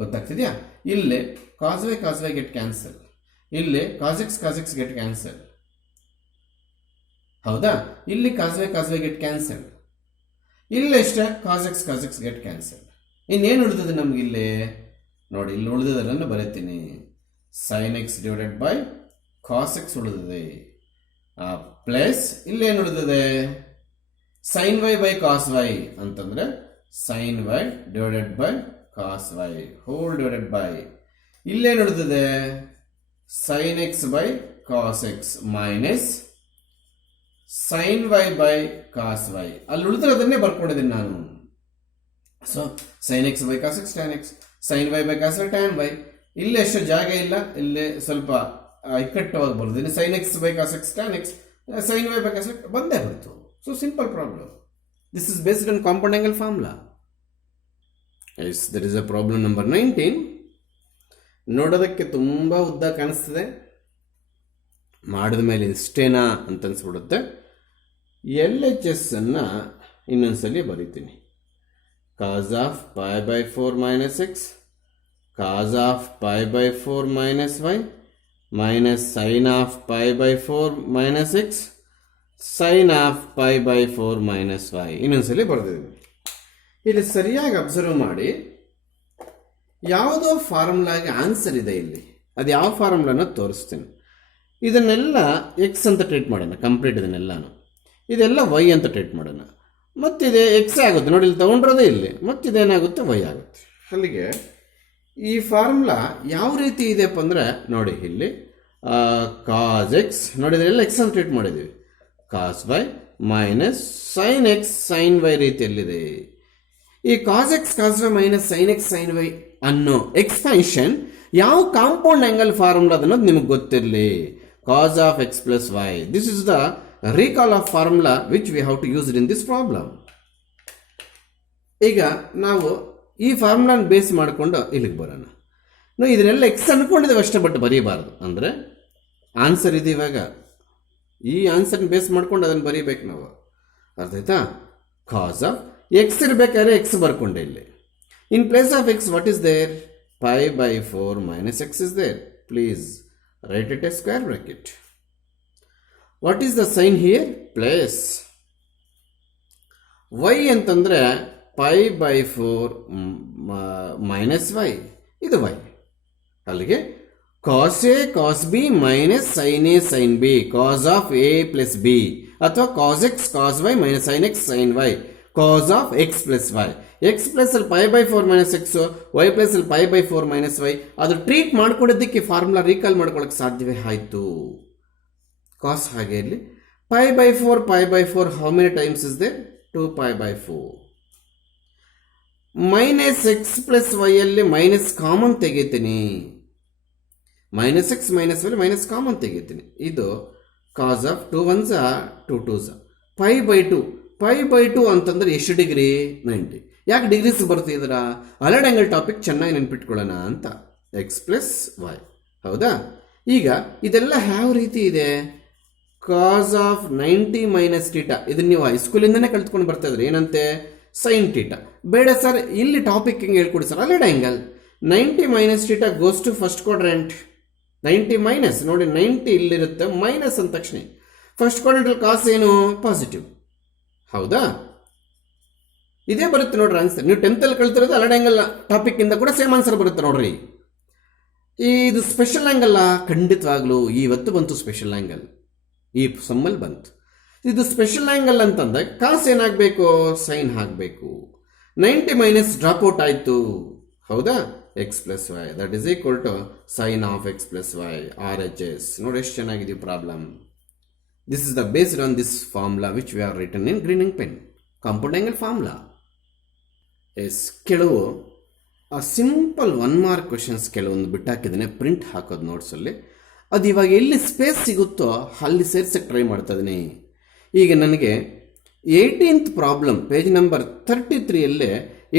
ಗೊತ್ತಾಗ್ತಿದ್ಯಾ? ಇಲ್ಲಿ ಕಾಸ್ವೆ ಕಾಸ್ವೆ ಗೆಟ್ ಕ್ಯಾನ್ಸಲ್, ಇಲ್ಲಿ ಕಾಸೆಕ್ಸ್ ಕಾಸೆಕ್ಸ್ ಗೆಟ್ ಕ್ಯಾನ್ಸಲ್, ಹೌದಾ? ಇಲ್ಲಿ ಕಾಸ್ವೆ ಕಾಸ್ವೆ ಗೆಟ್ ಕ್ಯಾನ್ಸಲ್, ಇಲ್ಲೆಷ್ಟೇ ಕಾಸೆಕ್ಸ್ ಕಾಸೆಕ್ಸ್ ಗೆಟ್ ಕ್ಯಾನ್ಸಲ್. ಇನ್ನೇನು ಉಳಿದಿದೆ ನಮ್ಗೆ ಇಲ್ಲಿ ನೋಡಿ, ಇಲ್ಲಿ ಉಳಿದಿದ್ದನ್ನು ಬರೀತೀನಿ. Sine X divided by cos X ಉಳಿದಿದೆ, ಪ್ಲಸ್ ಇಲ್ಲೇನು ಉಳಿದಿದೆ sine Y by cos Y ಅಂತಂದ್ರೆ sine Y divided by cos Y whole divided by ಇಲ್ಲೇನು ಉಳಿದಿದೆ sine X by cos x minus sine Y by cos y. ಅಲ್ಲಿ ಉಳಿದಿರೋದನ್ನೇ ಬರ್ಕೊಂಡಿದ್ದೀನಿ ನಾನು. So sine X by cos x tan x, sine Y by cos y tan y. ಇಲ್ಲಿ ಎಷ್ಟು ಜಾಗ ಇಲ್ಲ, ಇಲ್ಲಿ ಸ್ವಲ್ಪ ಇಕ್ಕಟ್ಟವಾಗಿ ಬರೋದು. Sine X by cos x tan x, sine Y by cos x ಬಂದೇ ಬಂತು. So simple problem. This is based on compound angle formula. Yes, that is a problem number 19. ನೋಡೋದಕ್ಕೆ ತುಂಬ ಉದ್ದ ಕಾಣಿಸ್ತದೆ, ಮಾಡಿದ ಮೇಲೆ ಇಷ್ಟೇನಾ ಅಂತ ಅನ್ಸ್ಬಿಡುತ್ತೆ. ಎಲ್ ಎಚ್ ಎಸ್ ಅನ್ನು ಇನ್ನೊಂದ್ಸಲಿ ಬರೀತೀನಿ. Cos of pi by 4 minus x, cos of pi by 4 minus y, minus sine of pi by 4 minus x, sine of pi by 4 minus y. ಇನ್ನೊಂದ್ಸಲಿ ಬರೆದಿದ್ದೀನಿ. ಇಲ್ಲಿ ಸರಿಯಾಗಿ ಅಬ್ಸರ್ವ್ ಮಾಡಿ, ಯಾವುದೋ ಫಾರ್ಮುಲಾಗೆ ಆನ್ಸರ್ ಇದೆ ಇಲ್ಲಿ. ಅದು ಯಾವ ಫಾರ್ಮುಲಾನ ತೋರಿಸ್ತೀನಿ. ಇದನ್ನೆಲ್ಲ ಎಕ್ಸ್ ಅಂತ ಟ್ರೀಟ್ ಮಾಡೋಣ, ಕಂಪ್ಲೀಟ್ ಇದನ್ನೆಲ್ಲಾನು. ಇದೆಲ್ಲ ವೈ ಅಂತ ಟ್ರೀಟ್ ಮಾಡೋಣ. ಮತ್ತಿದೆ ಎಕ್ಸ್ ಆಗುತ್ತೆ ನೋಡಿ, ಇಲ್ಲಿ ತೊಗೊಂಡ್ರೋದೇ ಇಲ್ಲಿ. ಮತ್ತಿದೇನಾಗುತ್ತೆ ವೈ ಆಗುತ್ತೆ. ಅಲ್ಲಿಗೆ ಈ ಫಾರ್ಮುಲಾ ಯಾವ ರೀತಿ ಇದೆಯಪ್ಪ ಅಂದರೆ ನೋಡಿ, ಇಲ್ಲಿ ಕಾಸ್ ಎಕ್ಸ್ ನೋಡಿದ್ರೆಲ್ಲ ಎಕ್ಸ್ ಅಂತ ಟ್ರೀಟ್ ಮಾಡಿದ್ದೀವಿ. Cos Y minus sine x sine y ರೀತಿಯಲ್ಲಿದೆ. ಈ cos X cos Y minus sine x sine y ಅನ್ನೋ ಎಕ್ಸ್ಪಾನ್ಷನ್ ಯಾವ ಕಾಂಪೌಂಡ್ ಆಂಗಲ್ ಫಾರ್ಮುಲಾ ಅನ್ನೋದು ನಿಮಗೆ ಗೊತ್ತಿರಲಿ. Cos of X plus y, this is the recall of formula which we have to use in this problem. ಈಗ ನಾವು ಈ ಫಾರ್ಮುಲಾನ base ಮಾಡಿಕೊಂಡು ಇಲ್ಲಿಗೆ ಬರೋಣ. ನಾವು ಇದನ್ನೆಲ್ಲ ಎಕ್ಸ್ ಅಂದ್ಕೊಂಡಿದ್ದೇವೆ ಅಷ್ಟೇ, ಬಟ್ ಬರೀಬಾರ್ದು. ಅಂದರೆ ಆನ್ಸರ್ ಇದೆ ಇವಾಗ, ಈ ಆನ್ಸರ್ನ ಬೇಸ್ ಮಾಡ್ಕೊಂಡು ಅದನ್ನು ಬರೀಬೇಕು ನಾವು. ಅರ್ಥ ಆಯ್ತಾ? ಕಾಸ್ ಆಫ್ ಎಕ್ಸ್ ಇರಬೇಕಾದ್ರೆ ಎಕ್ಸ್ ಬರ್ಕೊಂಡೆ ಇಲ್ಲಿ. In place of x what is there? Pi by 4 minus x is there. Please write it a square bracket. What is the sign here? Plus y ಅಂತಂದ್ರೆ ಪೈ ಬೈ 4 ಮೈನಸ್ ವೈ, ಇದು y. ಅಲ್ಲಿಗೆ cos A cos B minus sine A sine B, cos of A plus B, ಅಥವಾ cos X cos Y minus sine x sine y, cos of X plus y. X plus ಅಲ್ಲಿ pi by 4 minus x, y plus ಅಲ್ಲಿ pi by 4 minus y. ಅದು treat ಮಾಡ್ಕೊಡೋದಕ್ಕೆ formula recall ಮಾಡ್ಕೊಳಕ್ಕೆ ಸಾಧ್ಯವೇ ಆಯಿತು. Cos ಹಾಗೆ ಇರಲಿ. Pi by 4 how many times is they? 2 pi by 4. Minus x plus y ಅಲ್ಲಿ ಮೈನಸ್ ಕಾಮನ್ ತೆಗಿತೀನಿ. Minus x minus y minus common ತೆಗಿತೀನಿ. ಇದು cos of 2 1s 2 2s. Pi by 2, pi by 2 ಅಂತಂದ್ರೆ ಎಷ್ಟು ಡಿಗ್ರಿ? 90. ಯಾಕೆ degrees ಬರ್ತಿದ್ರ? Allied angle topic ಚೆನ್ನಾಗಿ ನೆನ್ಪಿಟ್ಕೊಳ್ಳೋಣ ಅಂತ. ಎಕ್ಸ್ ಪ್ಲಸ್ ವೈ, ಹೌದಾ? ಈಗ ಇದೆಲ್ಲ ಯಾವ ರೀತಿ ಇದೆ? Cos of 90 minus theta. ಇದನ್ನ ನೀವು ಹೈಸ್ಕೂಲಿಂದನೇ ಕಲ್ತ್ಕೊಂಡು ಬರ್ತಾ ಇದ್ರಿ. ಏನಂತೆ? Sine theta. ಬೇಡ ಸರ್, ಇಲ್ಲಿ ಟಾಪಿಕ್ ಹಿಂಗೆ ಹೇಳ್ಕೊಡಿ sir. Allied angle 90 minus theta goes to first quadrant. 90 minus ನೋಡಿ, 90 ಇಲ್ಲಿರುತ್ತೆ, ಮೈನಸ್ ಅಂದ ತಕ್ಷಣ ಫಸ್ಟ್ ಕ್ವಾಡ್ರೆಂಟ್ ಕಾಸ್ ಏನು? ಪಾಸಿಟಿವ್, ಹೌದಾ? ಇದೇ ಬರುತ್ತೆ ನೋಡ್ರಿ ಆನ್ಸರ್. ನೀವು 10th ಅಲ್ಲಿ ಕಲ್ತಿರೋದು ಅಲೈಡ್ ಆಂಗಲ್ ಟಾಪಿಕ್ ಇಂದ ಕೂಡ ಸೇಮ್ ಆನ್ಸರ್ ಬರುತ್ತೆ ನೋಡ್ರಿ. ಇದು ಸ್ಪೆಷಲ್ ಆಂಗಲ್ ಖಂಡಿತವಾಗ್ಲೂ ಇವತ್ತು ಬಂತು ಸ್ಪೆಷಲ್ ಆಂಗಲ್, ಈ ಸಮ್ಮಲ್ಲಿ ಬಂತು. ಇದು ಸ್ಪೆಷಲ್ ಆಂಗಲ್ ಅಂತಂದಾಗ ಕಾಸ್ ಏನಾಗಬೇಕು? ಸೈನ್ ಹಾಕಬೇಕು. 90 ಮೈನಸ್ ಡ್ರಾಪ್ ಔಟ್ ಆಯಿತು, ಹೌದಾ? X plus y that is equal to sine of X plus y R H S. ನೋಡಿ ಎಷ್ಟು ಚೆನ್ನಾಗಿದೆ problem. This is the based on this formula which we have written in green ink pen, compound angle formula. Yes, ಕೆಲವು simple 1 mark questions ಕೆಲವೊಂದು ಬಿಟ್ಟಾಕಿದ್ದೇನೆ, print ಹಾಕೋದು ನೋಟ್ಸಲ್ಲಿ. ಅದು ಇವಾಗ ಎಲ್ಲಿ space ಸಿಗುತ್ತೋ ಅಲ್ಲಿ ಸೇರ್ಸಕ್ಕೆ ಟ್ರೈ ಮಾಡ್ತಾ ಇದ್ದೀನಿ. ಈಗ ನನಗೆ 18th ಪ್ರಾಬ್ಲಮ್ ಪೇಜ್ ನಂಬರ್ 33ಯಲ್ಲೇ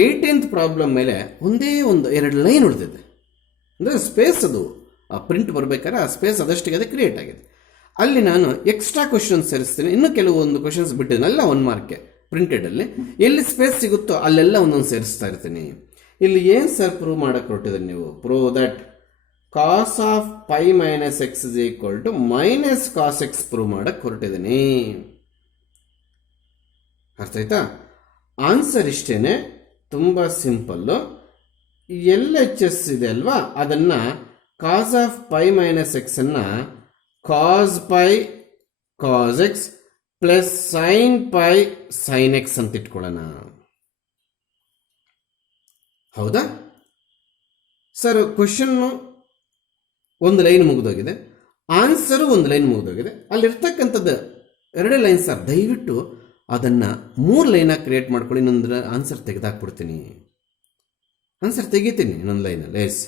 18th ಪ್ರಾಬ್ಲಮ್ ಮೇಲೆ ಒಂದೇ 2 ಲೈನ್ ಉಳಿದಿದೆ. ಅಂದರೆ ಸ್ಪೇಸ್ ಅದು ಆ ಪ್ರಿಂಟ್ ಬರಬೇಕಾದ್ರೆ ಆ ಸ್ಪೇಸ್ ಅದಷ್ಟಿಗೆ ಅದು ಕ್ರಿಯೇಟ್ ಆಗಿದೆ. ಅಲ್ಲಿ ನಾನು ಎಕ್ಸ್ಟ್ರಾ ಕ್ವಶನ್ಸ್ ಸೇರಿಸ್ತೀನಿ, ಇನ್ನೂ ಕೆಲವೊಂದು ಕ್ವಶನ್ಸ್ ಬಿಟ್ಟಿದ್ದೀನಿ, ಎಲ್ಲ 1 ಮಾರ್ಕ್ಗೆ ಪ್ರಿಂಟೆಡಲ್ಲಿ. ಎಲ್ಲಿ ಸ್ಪೇಸ್ ಸಿಗುತ್ತೋ ಅಲ್ಲೆಲ್ಲ ಒಂದೊಂದು ಸೇರಿಸ್ತಾ ಇರ್ತೀನಿ. ಇಲ್ಲಿ ಏನು ಸರ್ ಪ್ರೂವ್ ಮಾಡಕ್ಕೆ ಹೊರಟಿದ್ದೀನಿ ನೀವು? Prove that cos of pi minus x is equal to minus cos x prove ಮಾಡಕ್ಕೆ ಹೊರಟಿದ್ದೀನಿ. ಅರ್ಥ ಆಯ್ತಾ? ಆನ್ಸರ್ ಇಷ್ಟೇನೆ, ತುಂಬ ಸಿಂಪಲ್ಲು. ಎಲ್ ಎಚ್ ಎಸ್ ಇದೆ ಅಲ್ವಾ, ಅದನ್ನು cos of pi minus x ಅನ್ನು cos pi cos x plus sine pi sine x ಅಂತ ಇಟ್ಕೊಳ್ಳೋಣ. ಹೌದಾ ಸರ್? ಕ್ವಶನ್ನು ಒಂದು ಲೈನ್ ಮುಗಿದೋಗಿದೆ, ಆನ್ಸರು ಒಂದು ಲೈನ್ ಮುಗಿದೋಗಿದೆ. ಅಲ್ಲಿರ್ತಕ್ಕಂಥದ್ದು 2 ಲೈನ್ ಸರ್. ದಯವಿಟ್ಟು ಅದನ್ನು 3 ಲೈನಾಗಿ ಕ್ರಿಯೇಟ್ ಮಾಡ್ಕೊಳ್ಳಿ. ಇನ್ನೊಂದು ಆನ್ಸರ್ ತೆಗೆದಾಕ್ಬಿಡ್ತೀನಿ, ಆನ್ಸರ್ ತೆಗಿತೀನಿ ಇನ್ನೊಂದು ಲೈನಲ್ಲಿ. ಎಸ್,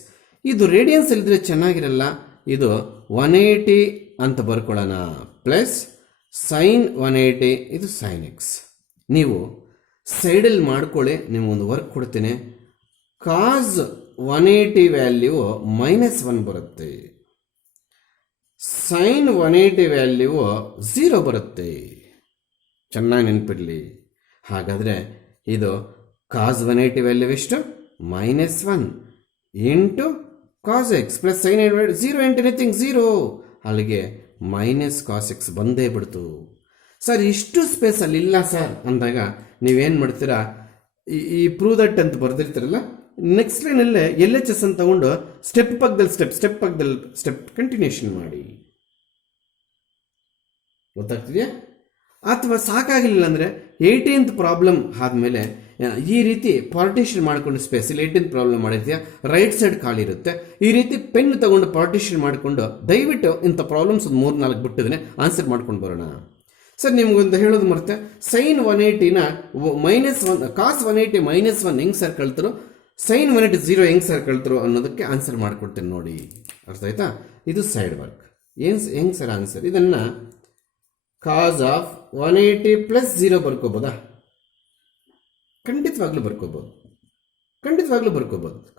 ಇದು ರೇಡಿಯನ್ಸ್ ಇಲ್ಲಿದ್ರೆ ಚೆನ್ನಾಗಿರಲ್ಲ. ಇದು 180 ಅಂತ ಬರ್ಕೊಳ್ಳೋಣ, ಪ್ಲಸ್ ಸೈನ್ 180, ಇದು ಸೈನ್ ಎಕ್ಸ್. ನೀವು ಸೈಡಲ್ಲಿ ಮಾಡ್ಕೊಳ್ಳಿ, ನಿಮಗೊಂದು ವರ್ಕ್ ಕೊಡ್ತೀನಿ. ಕಾಸ್ 180 ವ್ಯಾಲ್ಯೂ -1 ಬರುತ್ತೆ, ಸೈನ್ 180 ವ್ಯಾಲ್ಯೂ 0 ಬರುತ್ತೆ. ಚೆನ್ನಾಗಿ ನೆನಪಿರಲಿ. ಹಾಗಾದರೆ ಇದು ಕಾಸ್ 180 ವ್ಯಾಲ್ಯೂ ಎಷ್ಟು? -1 into cos x plus sine 0 into anything 0. ಅಲ್ಲಿಗೆ ಮೈನಸ್ ಕಾಸ್ ಎಕ್ಸ್ ಬಂದೇ ಬಿಡ್ತು. ಸರ್ ಇಷ್ಟು ಸ್ಪೇಸ್ ಅಲ್ಲಿ ಇಲ್ಲ ಸರ್ ಅಂದಾಗ ನೀವೇನು ಮಾಡ್ತೀರಾ? ಈ ಪ್ರೂವ್ ದಟ್ ಅಂತ ಬರೆದಿರ್ತೀರಲ್ಲ, ನೆಕ್ಸ್ಟ್ ಲೈನಲ್ಲೇ ಎಲ್ ಎಚ್ ಎಸ್ ಅಂತ ತಗೊಂಡು ಸ್ಟೆಪ್ ಪಕ್ಕದಲ್ಲಿ ಸ್ಟೆಪ್ ಕಂಟಿನ್ಯೂಷನ್ ಮಾಡಿ. ಗೊತ್ತಾಗ್ತಿದೆಯಾ? ಅಥವಾ ಸಾಕಾಗಲಿಲ್ಲ ಅಂದರೆ 18th ಪ್ರಾಬ್ಲಮ್ ಆದಮೇಲೆ ಈ ರೀತಿ ಪಾರ್ಟಿಷನ್ ಮಾಡ್ಕೊಂಡು ಸ್ಪೇಸ್, ಇಲ್ಲಿ 18th ಪ್ರಾಬ್ಲಮ್ ಮಾಡಿರ್ತೀಯ, ರೈಟ್ ಸೈಡ್ ಖಾಲಿ ಇರುತ್ತೆ. ಈ ರೀತಿ ಪೆನ್ ತಗೊಂಡು ಪಾರ್ಟಿಷನ್ ಮಾಡಿಕೊಂಡು ದಯವಿಟ್ಟು ಇಂಥ ಪ್ರಾಬ್ಲಮ್ಸ್ ಒಂದು 3-4 ಬಿಟ್ಟಿದ್ರೆ ಆನ್ಸರ್ ಮಾಡ್ಕೊಂಡು ಬರೋಣ. ಸರ್ ನಿಮ್ಗೊಂದು ಹೇಳೋದು ಮರ್ತೆ, ಸೈನ್ 180ನ -1 ಕಾಸ್ 180 -1 ಹೆಂಗೆ ಸರ್ ಕಳ್ತರು, ಸೈನ್ 180 0 ಹೆಂಗೆ ಸರ್ ಕಳ್ತರು ಅನ್ನೋದಕ್ಕೆ ಆನ್ಸರ್ ಮಾಡ್ಕೊಡ್ತೀನಿ ನೋಡಿ. ಅರ್ಥ ಆಯ್ತಾ? ಇದು ಸೈಡ್ ವರ್ಕ್. ಹೆಂಗೆ ಸರ್ ಆನ್ಸರ್? ಇದನ್ನು ಕಾಸ್ ಆಫ್ 180 ಪ್ಲಸ್ 0 ಬರ್ಕೋಬೋದಾ? ಖಂಡಿತವಾಗ್ಲೂ ಬರ್ಕೋಬೋದು.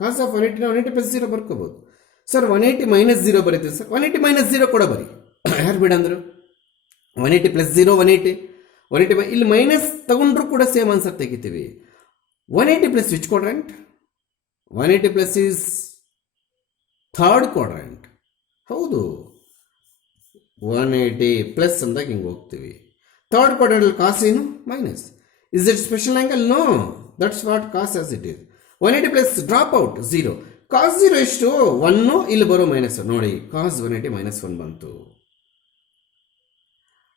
ಕಾಸ್ ಆಫ್ 180 ಪ್ಲಸ್ 0 ಬರ್ಕೋಬೋದು. ಸರ್ 180 -0 ಬರೀತೀವಿ ಸರ್, 180 -0 ಕೂಡ ಬರೀ, ಯಾರು ಬೇಡ ಅಂದರು? 180 ಪ್ಲಸ್ 0 180 ಇಲ್ಲಿ ಮೈನಸ್ ತಗೊಂಡ್ರು ಕೂಡ ಸೇಮ್ ಆನ್ಸರ್ ತೆಗಿತೀವಿ. 180 plus which quadrant? 180 plus is third quadrant. ಹೌದು, 180 ಪ್ಲಸ್ ಅಂದಾಗ ಹಿಂಗೆ ಹೋಗ್ತೀವಿ. ಥರ್ಡ್ ಕ್ವಾಡ್ರೆಂಟಲ್ಲಿ ಕಾಸ್ ಏನು? Minus. Is it special angle? No, that's what cos as it is. 180 plus drop out 0. Cos 0 ಎಷ್ಟು? 1, ಇಲ್ಲಿ ಬರೋ ಮೈನಸ್ ನೋಡಿ, ಕಾಸ್ 180 -1 ಬಂತು.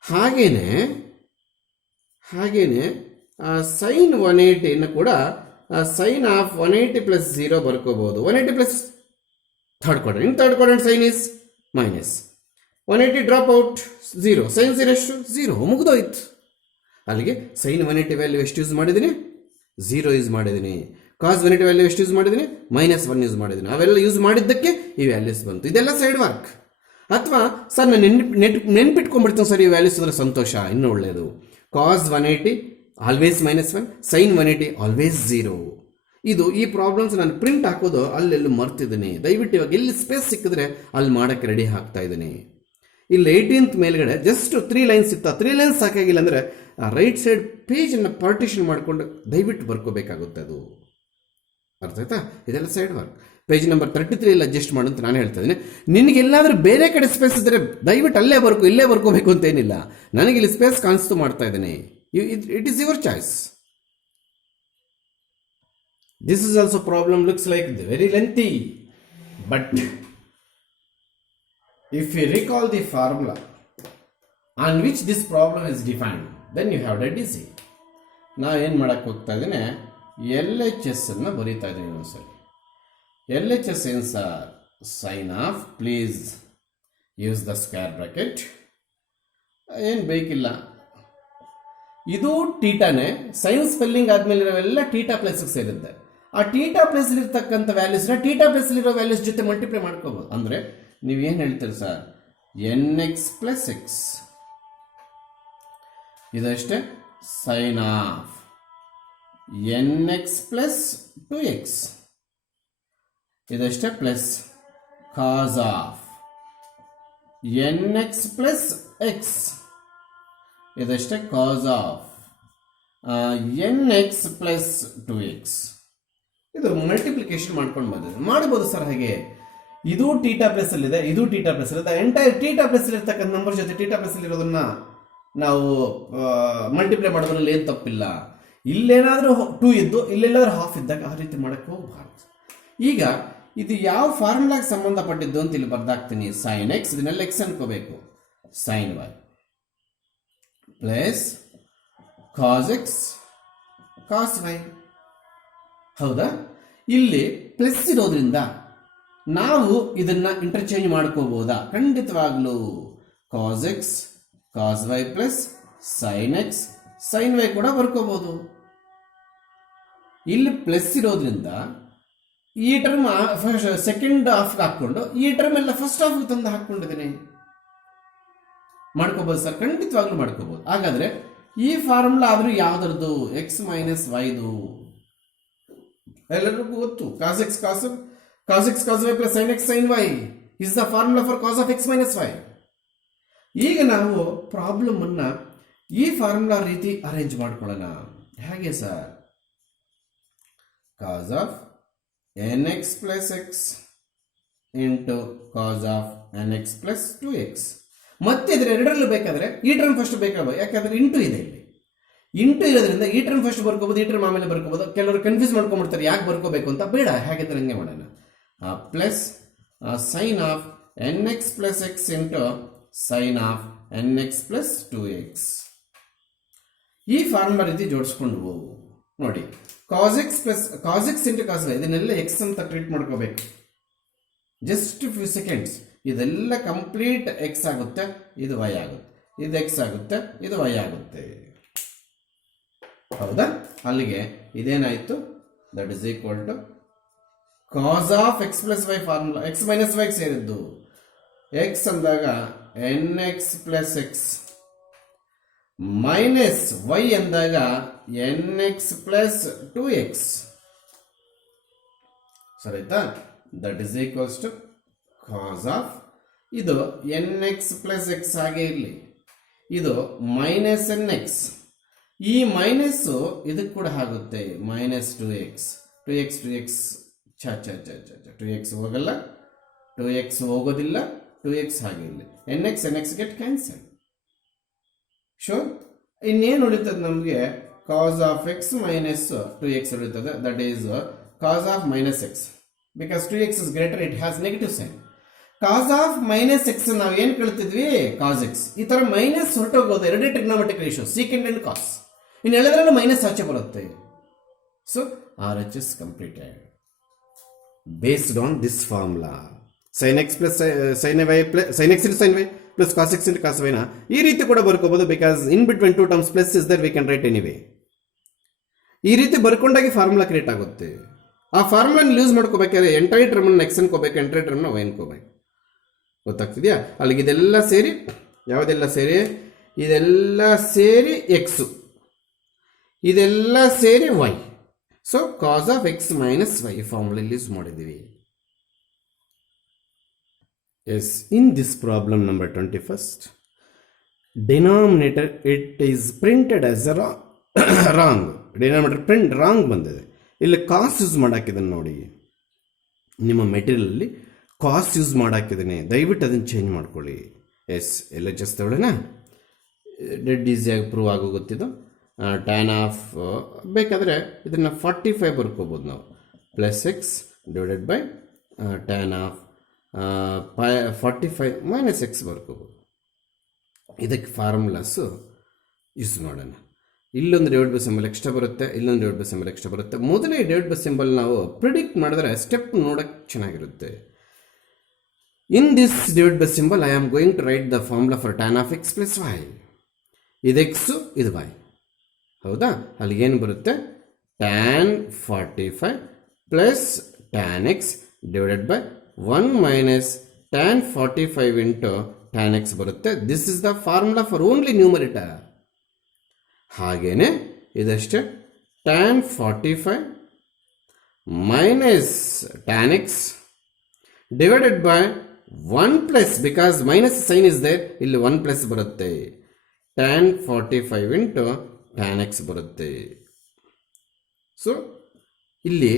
ಹಾಗೇನೆ ಸೈನ್ 180 ಕೂಡ ಸೈನ್ ಆಫ್ 180 ಪ್ಲಸ್ 0 ಬರ್ಕೋಬಹುದು. 180 plus third quadrant sine is minus. 180 drop out 0, sine 0 ಎಷ್ಟು? 0, ಮುಗಿದೋಯ್ತು. ಅಲ್ಲಿಗೆ ಸೈನ್ 180 ವ್ಯಾಲ್ಯೂ ಎಷ್ಟು ಯೂಸ್ ಮಾಡಿದ್ದೀನಿ? 0 ಯೂಸ್ ಮಾಡಿದ್ದೀನಿ. ಕಾಸ್ 180 ವ್ಯಾಲ್ಯೂ ಎಷ್ಟು ಯೂಸ್ ಮಾಡಿದ್ದೀನಿ? -1 ಯೂಸ್ ಮಾಡಿದ್ದೀನಿ. ಅವೆಲ್ಲ ಯೂಸ್ ಮಾಡಿದ್ದಕ್ಕೆ ಈ ವ್ಯಾಲ್ಯೂಸ್ ಬಂತು. ಇದೆಲ್ಲ ಸೈಡ್ ವರ್ಕ್. ಅಥವಾ ಸರ್ ನಾನು ನೆನ್ಪಿಟ್ಕೊಂಡ್ಬಿಡ್ತೀನಿ ಸರ್, ಈ ವ್ಯಾಲ್ಯೂಸ್ ಅಂದರೆ ಸಂತೋಷ, ಇನ್ನೂ ಒಳ್ಳೆಯದು. ಕಾಸ್ 180 ಆಲ್ವೇಸ್ -1, ಸೈನ್ 180 ಆಲ್ವೇಸ್ 0. ಈ ಪ್ರಾಬ್ಲಮ್ಸ್ ನಾನು ಪ್ರಿಂಟ್ ಹಾಕೋದು ಅಲ್ಲೆಲ್ಲೂ ಮರ್ತಿದ್ದೀನಿ. ದಯವಿಟ್ಟು ಇವಾಗ ಎಲ್ಲಿ ಸ್ಪೇಸ್ ಸಿಕ್ಕಿದ್ರೆ ಅಲ್ಲಿ ಮಾಡೋಕ್ಕೆ ರೆಡಿ ಆಗ್ತಾ ಇದ್ದೀನಿ. ಇಲ್ಲಿ 18th ಮೇಲ್ಗಡೆ ಜಸ್ಟ್ 3 ಲೈನ್ಸ್ ಇತ್ತು. 3 ಲೈನ್ಸ್ ಸಾಕಾಗಿಲ್ಲ ಅಂದರೆ ರೈಟ್ ಸೈಡ್ ಪೇಜನ್ನು ಪಾರ್ಟಿಷನ್ ಮಾಡಿಕೊಂಡು ದಯವಿಟ್ಟು ಬರ್ಕೋಬೇಕಾಗುತ್ತೆ. ಅದು ಅರ್ಥ ಆಯ್ತಾ? ಇದೆಲ್ಲ ಸೈಡ್ ವರ್ಕ್. ಪೇಜ್ ನಂಬರ್ 33 ಅಲ್ಲಿ ಅಡ್ಜಸ್ಟ್ ಮಾಡು ಅಂತ ನಾನು ಹೇಳ್ತಾ ಇದ್ದೀನಿ. ನಿನಗೆಲ್ಲಾದರೂ ಬೇರೆ ಕಡೆ ಸ್ಪೇಸ್ ಇದ್ದರೆ ದಯವಿಟ್ಟು ಅಲ್ಲೇ ಇಲ್ಲೇ ಬರ್ಕೋಬೇಕು ಅಂತ ಏನಿಲ್ಲ. ನನಗೆ ಇಲ್ಲಿ ಸ್ಪೇಸ್ ಕಾಣಿಸ್ತು ಮಾಡ್ತಾ ಇದ್ದೀನಿ. It is your choice. This is also problem looks like very lengthy, but if you recall the formula on which this problem is defined, then you have dead easy. ನಾನು ಏನು ಮಾಡಕ್ಕೆ ಹೋಗ್ತಾ ಇದ್ದೀನಿ, ಎಲ್ ಎಚ್ ಎಸ್ ಅನ್ನು ಬರೀತಾ ಇದ್ದೀನಿ ಒಂದ್ಸರಿ. L H S ಏನು sir? Sine of, please use the square bracket. ಏನು ಬೇಕಿಲ್ಲ, ಇದು ಟೀಟಾನೇ. ಸೈನ್ ಸ್ಪೆಲ್ಲಿಂಗ್ ಆದಮೇಲೆ ಇರೋವೆಲ್ಲ ಟೀಟಾ ಪ್ಲಸ್ಗೆ ಸೇರುತ್ತೆ. ಆ ಟೀಟಾ ಪ್ಲಸ್ ಇರ್ತಕ್ಕಂಥ ವ್ಯಾಲ್ಯೂಸ್ನ ಟೀಟಾ ಪ್ಲಸ್ಲಿರೋ ವ್ಯಾಲ್ಯೂಸ್ ಜೊತೆ ಮಲ್ಟಿಪ್ಲೈ ಮಾಡ್ಕೋಬೋದು. ಅಂದರೆ ನೀವೇನು ಹೇಳ್ತೀರಿ ಸರ್? nx ಪ್ಲಸ್ ಎಕ್ಸ್, ಇದಷ್ಟೇ sine of nx plus 2x, ಇದಷ್ಟೇ plus cos of n x plus x ಇದಷ್ಟೇ cos of n x plus 2x. ಇದು ಮಲ್ಟಿಪ್ಲಿಕೇಶನ್ ಮಾಡ್ಕೊಂಡು ಬಂದಿದೆ. ಮಾಡ್ಬೋದು ಸರ್ ಹಾಗೆ, ಇದು ಟೀಟಾ ಪ್ಲಸ್ ಅಲ್ಲಿದೆ, ಇದು ಟೀಟಾ ಪ್ಲಸ್ ಅಲ್ಲಿದೆ. ಎಂಟೈರ್ ಟೀಟಾ ಪ್ಲಸ್ ಇರ್ತಕ್ಕಂಥ ನಂಬರ್ ಜೊತೆ ಟೀಟಾ ಪ್ಲಸ್ ಇರೋದನ್ನ ನಾವು ಮಲ್ಟಿಪ್ಲೈ ಮಾಡೋದ್ರಲ್ಲಿ ಏನು ತಪ್ಪಿಲ್ಲ. ಇಲ್ಲೇನಾದ್ರೂ 2 ಇದ್ದು ಇಲ್ಲೆಲ್ಲಾದ್ರೂ ಹಾಫ್ ಇದ್ದಾಗ ಆ ರೀತಿ ಮಾಡಕ್ಕೆ ಹೋಗಬಾರ್ದು. ಈಗ ಇದು ಯಾವ ಫಾರ್ಮುಲಾಗೆ ಸಂಬಂಧಪಟ್ಟಿದ್ದು ಅಂತ ಇಲ್ಲಿ ಬರ್ದಾಕ್ತೀನಿ. ಸೈನ್ ಎಕ್ಸ್, ಇದನ್ನೆಲ್ಲ ಎಕ್ಸ್ ಅನ್ಕೋಬೇಕು. Sine y plus cos X cos y. ಹೌದಾ? ಇಲ್ಲಿ ಪ್ಲಸ್ ಇರೋದ್ರಿಂದ ನಾವು ಇದನ್ನ ಇಂಟರ್ಚೇಂಜ್ ಮಾಡ್ಕೋಬಹುದಾ? ಖಂಡಿತವಾಗ್ಲೂ. Cos X cos Y plus sine x sine y ಕೂಡ ಬರ್ಕೋಬಹುದು. ಇಲ್ಲಿ ಪ್ಲಸ್ ಇರೋದ್ರಿಂದ ಈ ಟರ್ಮ್ ಸೆಕೆಂಡ್ ಹಾಫ್ ಹಾಕೊಂಡು ಈ ಟರ್ಮ್ ಎಲ್ಲ ಫಸ್ಟ್ ಹಾಫ್ ತಂದು ಹಾಕೊಂಡಿದ್ದೀನಿ. ಮಾಡ್ಕೋಬಹುದು ಸರ್, ಖಂಡಿತವಾಗ್ಲೂ ಮಾಡ್ಕೋಬಹುದು. ಹಾಗಾದ್ರೆ ಈ ಫಾರ್ಮುಲಾ ಆದ್ರೂ ಯಾವ್ದ್ರದ್ದು? ಎಕ್ಸ್ ಮೈನಸ್ ವೈದು. ಎಲ್ಲರಿಗೂ ಗೊತ್ತು, cos X cos Y plus sine x sine y is the formula for cos of X minus y. ಈಗ ನಾವು ಪ್ರಾಬ್ಲಮ್ ಅನ್ನ ಈ ಫಾರ್ಮುಲಾ ರೀತಿ ಅರೇಂಜ್ ಮಾಡ್ಕೊಳ್ಳೋಣ. ಹೇಗೆ sir? Cos of n x plus x into cos of n x plus 2x. ಮತ್ತೆ ಇದ್ರೆ ಎರಡರಲ್ಲೂ ಬೇಕಾದ್ರೆ ಈ ಟರ್ಮ್ ಫಸ್ಟ್ ಬೇಕಾಗಬಹುದು, ಯಾಕಂದ್ರೆ ಇಂಟು ಇದೆ. ಇಲ್ಲಿ ಇಂಟು ಇರೋದ್ರಿಂದ ಈ ಟರ್ಮ್ ಫಸ್ಟ್ ಬರ್ಕೋಬಹುದು, ಈ ಟರ್ಮ್ ಆಮೇಲೆ ಬರ್ಕೋಬಹುದು. ಕೆಲವರು ಕನ್ಫ್ಯೂಸ್ ಮಾಡ್ಕೊಂಡ್ಬಿಡ್ತಾರೆ ಯಾಕೆ ಬರ್ಕೋಬೇಕು ಅಂತ. ಬೇಡ, ಹಾಗಿದ್ರೆ ಹಂಗೆ ಮಾಡೋಣ. Plus sine of n x plus x into sine of n x plus 2x. ಈ ಫಾರ್ಮುಲಾ ರೀತಿ ಜೋಡಿಸ್ಕೊಂಡು ಹೋಗು. ನೋಡಿ, cos X into cos y, ಇದನ್ನೆಲ್ಲ ಎಕ್ಸ್ ಅಂತ ಟ್ರೀಟ್ ಮಾಡ್ಕೋಬೇಕು. ಜಸ್ಟ್ ಫ್ಯೂ ಸೆಕೆಂಡ್ಸ್ ಇದೆಲ್ಲ ಕಂಪ್ಲೀಟ್ ಎಕ್ಸ್ ಆಗುತ್ತೆ, ಇದು ವೈ ಆಗುತ್ತೆ. ಇದು ಎಕ್ಸ್ ಆಗುತ್ತೆ, ಇದು ವೈ ಆಗುತ್ತೆ. ಹೌದಾ? ಅಲ್ಲಿಗೆ ಇದೇನಾಯ್ತು? That is equal to cos of X plus Y formula. X minus y ಸೇರಿದ್ದು ಎಕ್ಸ್ ಅಂದಾಗ n x plus x minus y ಅಂದಾಗ ಎನ್ ಎಕ್ಸ್ ಪ್ಲಸ್ 2x. ಸರಿತಾ? That is equals to cos of, ಇದು n x plus x ಹಾಗೆ ಇರಲಿ, ಇದು minus n x. ಈ minus ಇದಕ್ಕೆ ಕೂಡ ಆಗುತ್ತೆ, ಮೈನಸ್ 2x 2x ಹೋಗಲ್ಲ, 2x ಹೋಗೋದಿಲ್ಲ, 2x ಹಾಗೆ ಇರಲಿ. N x get cancel. Sure. ಇನ್ನೇನು ಉಳಿತದೆ ನಮಗೆ? Cos of X minus 2x ಉಳಿತದೆ. That is cos of minus x. Because 2x is greater, it has negative sign. Cos of minus x ನಾವು ಏನು ಕಳ್ತಿದ್ವಿ? Cos x. ಈ ತರ ಮೈನಸ್ ಹೊರಟೋಗೋದು. ಎರಡೇ trigonometric ratio, secant and cos. ಇನ್ನು ಹೇಳಿದ್ರೆ minus ಆಚೆ ಬರುತ್ತೆ. So R H is completed based on this formula. Sine x plus sine y plus sine X into sine y plus cos X into cos ವೈನ ಈ ರೀತಿ ಕೂಡ ಬರ್ಕೋಬಹುದು. Because in between two terms plus is that we can write anyway. ಈ ರೀತಿ ಬರ್ಕೊಂಡಾಗಿ formula create ಆಗುತ್ತೆ. ಆ ಫಾರ್ಮುಲಾ ಯೂಸ್ ಮಾಡ್ಕೋಬೇಕಾದ್ರೆ entire term x ಅನ್ಕೋಬೇಕು, entire term y ಅನ್ಕೋಬೇಕು. ಗೊತ್ತಾಗ್ತಿದ್ಯಾ? ಅಲ್ಲಿಗೆ ಇದೆಲ್ಲ ಸೇರಿ, ಯಾವುದೆಲ್ಲ ಸೇರಿ? ಇದೆಲ್ಲ ಸೇರಿ ಎಕ್ಸ್, ಇದೆಲ್ಲ ಸೇರಿ y. So cos of X minus y formula use ಮಾಡಿದ್ದೀವಿ. Yes, in this problem number 21st, denominator it is printed as a wrong. Denominator print wrong ಬಂದಿದೆ. ಇಲ್ಲಿ ಕಾಸ್ಟ್ ಯೂಸ್ ಮಾಡಾಕಿದ್ದಾನೆ ನೋಡಿ, ನಿಮ್ಮ ಮೆಟೀರಿಯಲಲ್ಲಿ ಕಾಸ್ಟ್ ಯೂಸ್ ಮಾಡಾಕಿದ್ದಾನೆ. ದಯವಿಟ್ಟು ಅದನ್ನು ಚೇಂಜ್ ಮಾಡ್ಕೊಳ್ಳಿ. ಎಸ್, ಎಲ್ಲ just ತಗೊಳ್ಳೋಣ. ಡೆಡ್ ಈಸಿಯಾಗಿ ಪ್ರೂವ್ ಆಗೋಗುತ್ತಿದ್ದು. ಟ್ಯಾನ್ ಆಫ್ ಬೇಕಾದರೆ ಇದನ್ನು 45 ಬರ್ಕೋಬೋದು ನಾವು. Plus x divided by tan of 45 minus x ಬರ್ಕೋಬೋದು. ಇದಕ್ಕೆ ಫಾರ್ಮುಲಾಸು ಯೂಸ್ ಮಾಡೋಣ. ಇಲ್ಲೊಂದು ಡಿವೈಡ್ ಬೈ ಸಿಂಬಲ್ ಎಕ್ಸ್ಟ್ರಾ ಬರುತ್ತೆ, ಇಲ್ಲೊಂದು ಡಿವೈಡ್ ಬೈ ಸಿಂಬಲ್ ಎಕ್ಸ್ಟ್ರಾ ಬರುತ್ತೆ. ಮೊದಲೇ ಡಿವೈಡ್ ಬೈ ಸಿಂಬಲ್ ನಾವು ಪ್ರಿಡಿಕ್ಟ್ ಮಾಡಿದ್ರೆ ಸ್ಟೆಪ್ ನೋಡೋಕ್ಕೆ ಚೆನ್ನಾಗಿರುತ್ತೆ. In this divide by symbol I am going to write the formula for tan of X plus y. ಇದು x, ಇದು ವೈ. ಹೌದಾ? ಅಲ್ಲಿಗೇನು ಬರುತ್ತೆ? Tan 45 plus tan x divided by 1 minus tan 45 into tan x ಬರುತ್ತೆ. This is the formula for only numerator. ಹಾಗೇನೆ ಇದಷ್ಟೇ, tan 45 minus tan x divided by 1 plus because minus sign is there, ಇಲ್ಲಿ 1 plus ಬರುತ್ತೆ. tan 45 into tan x ಬರುತ್ತೆ. ಸೊ ಇಲ್ಲಿ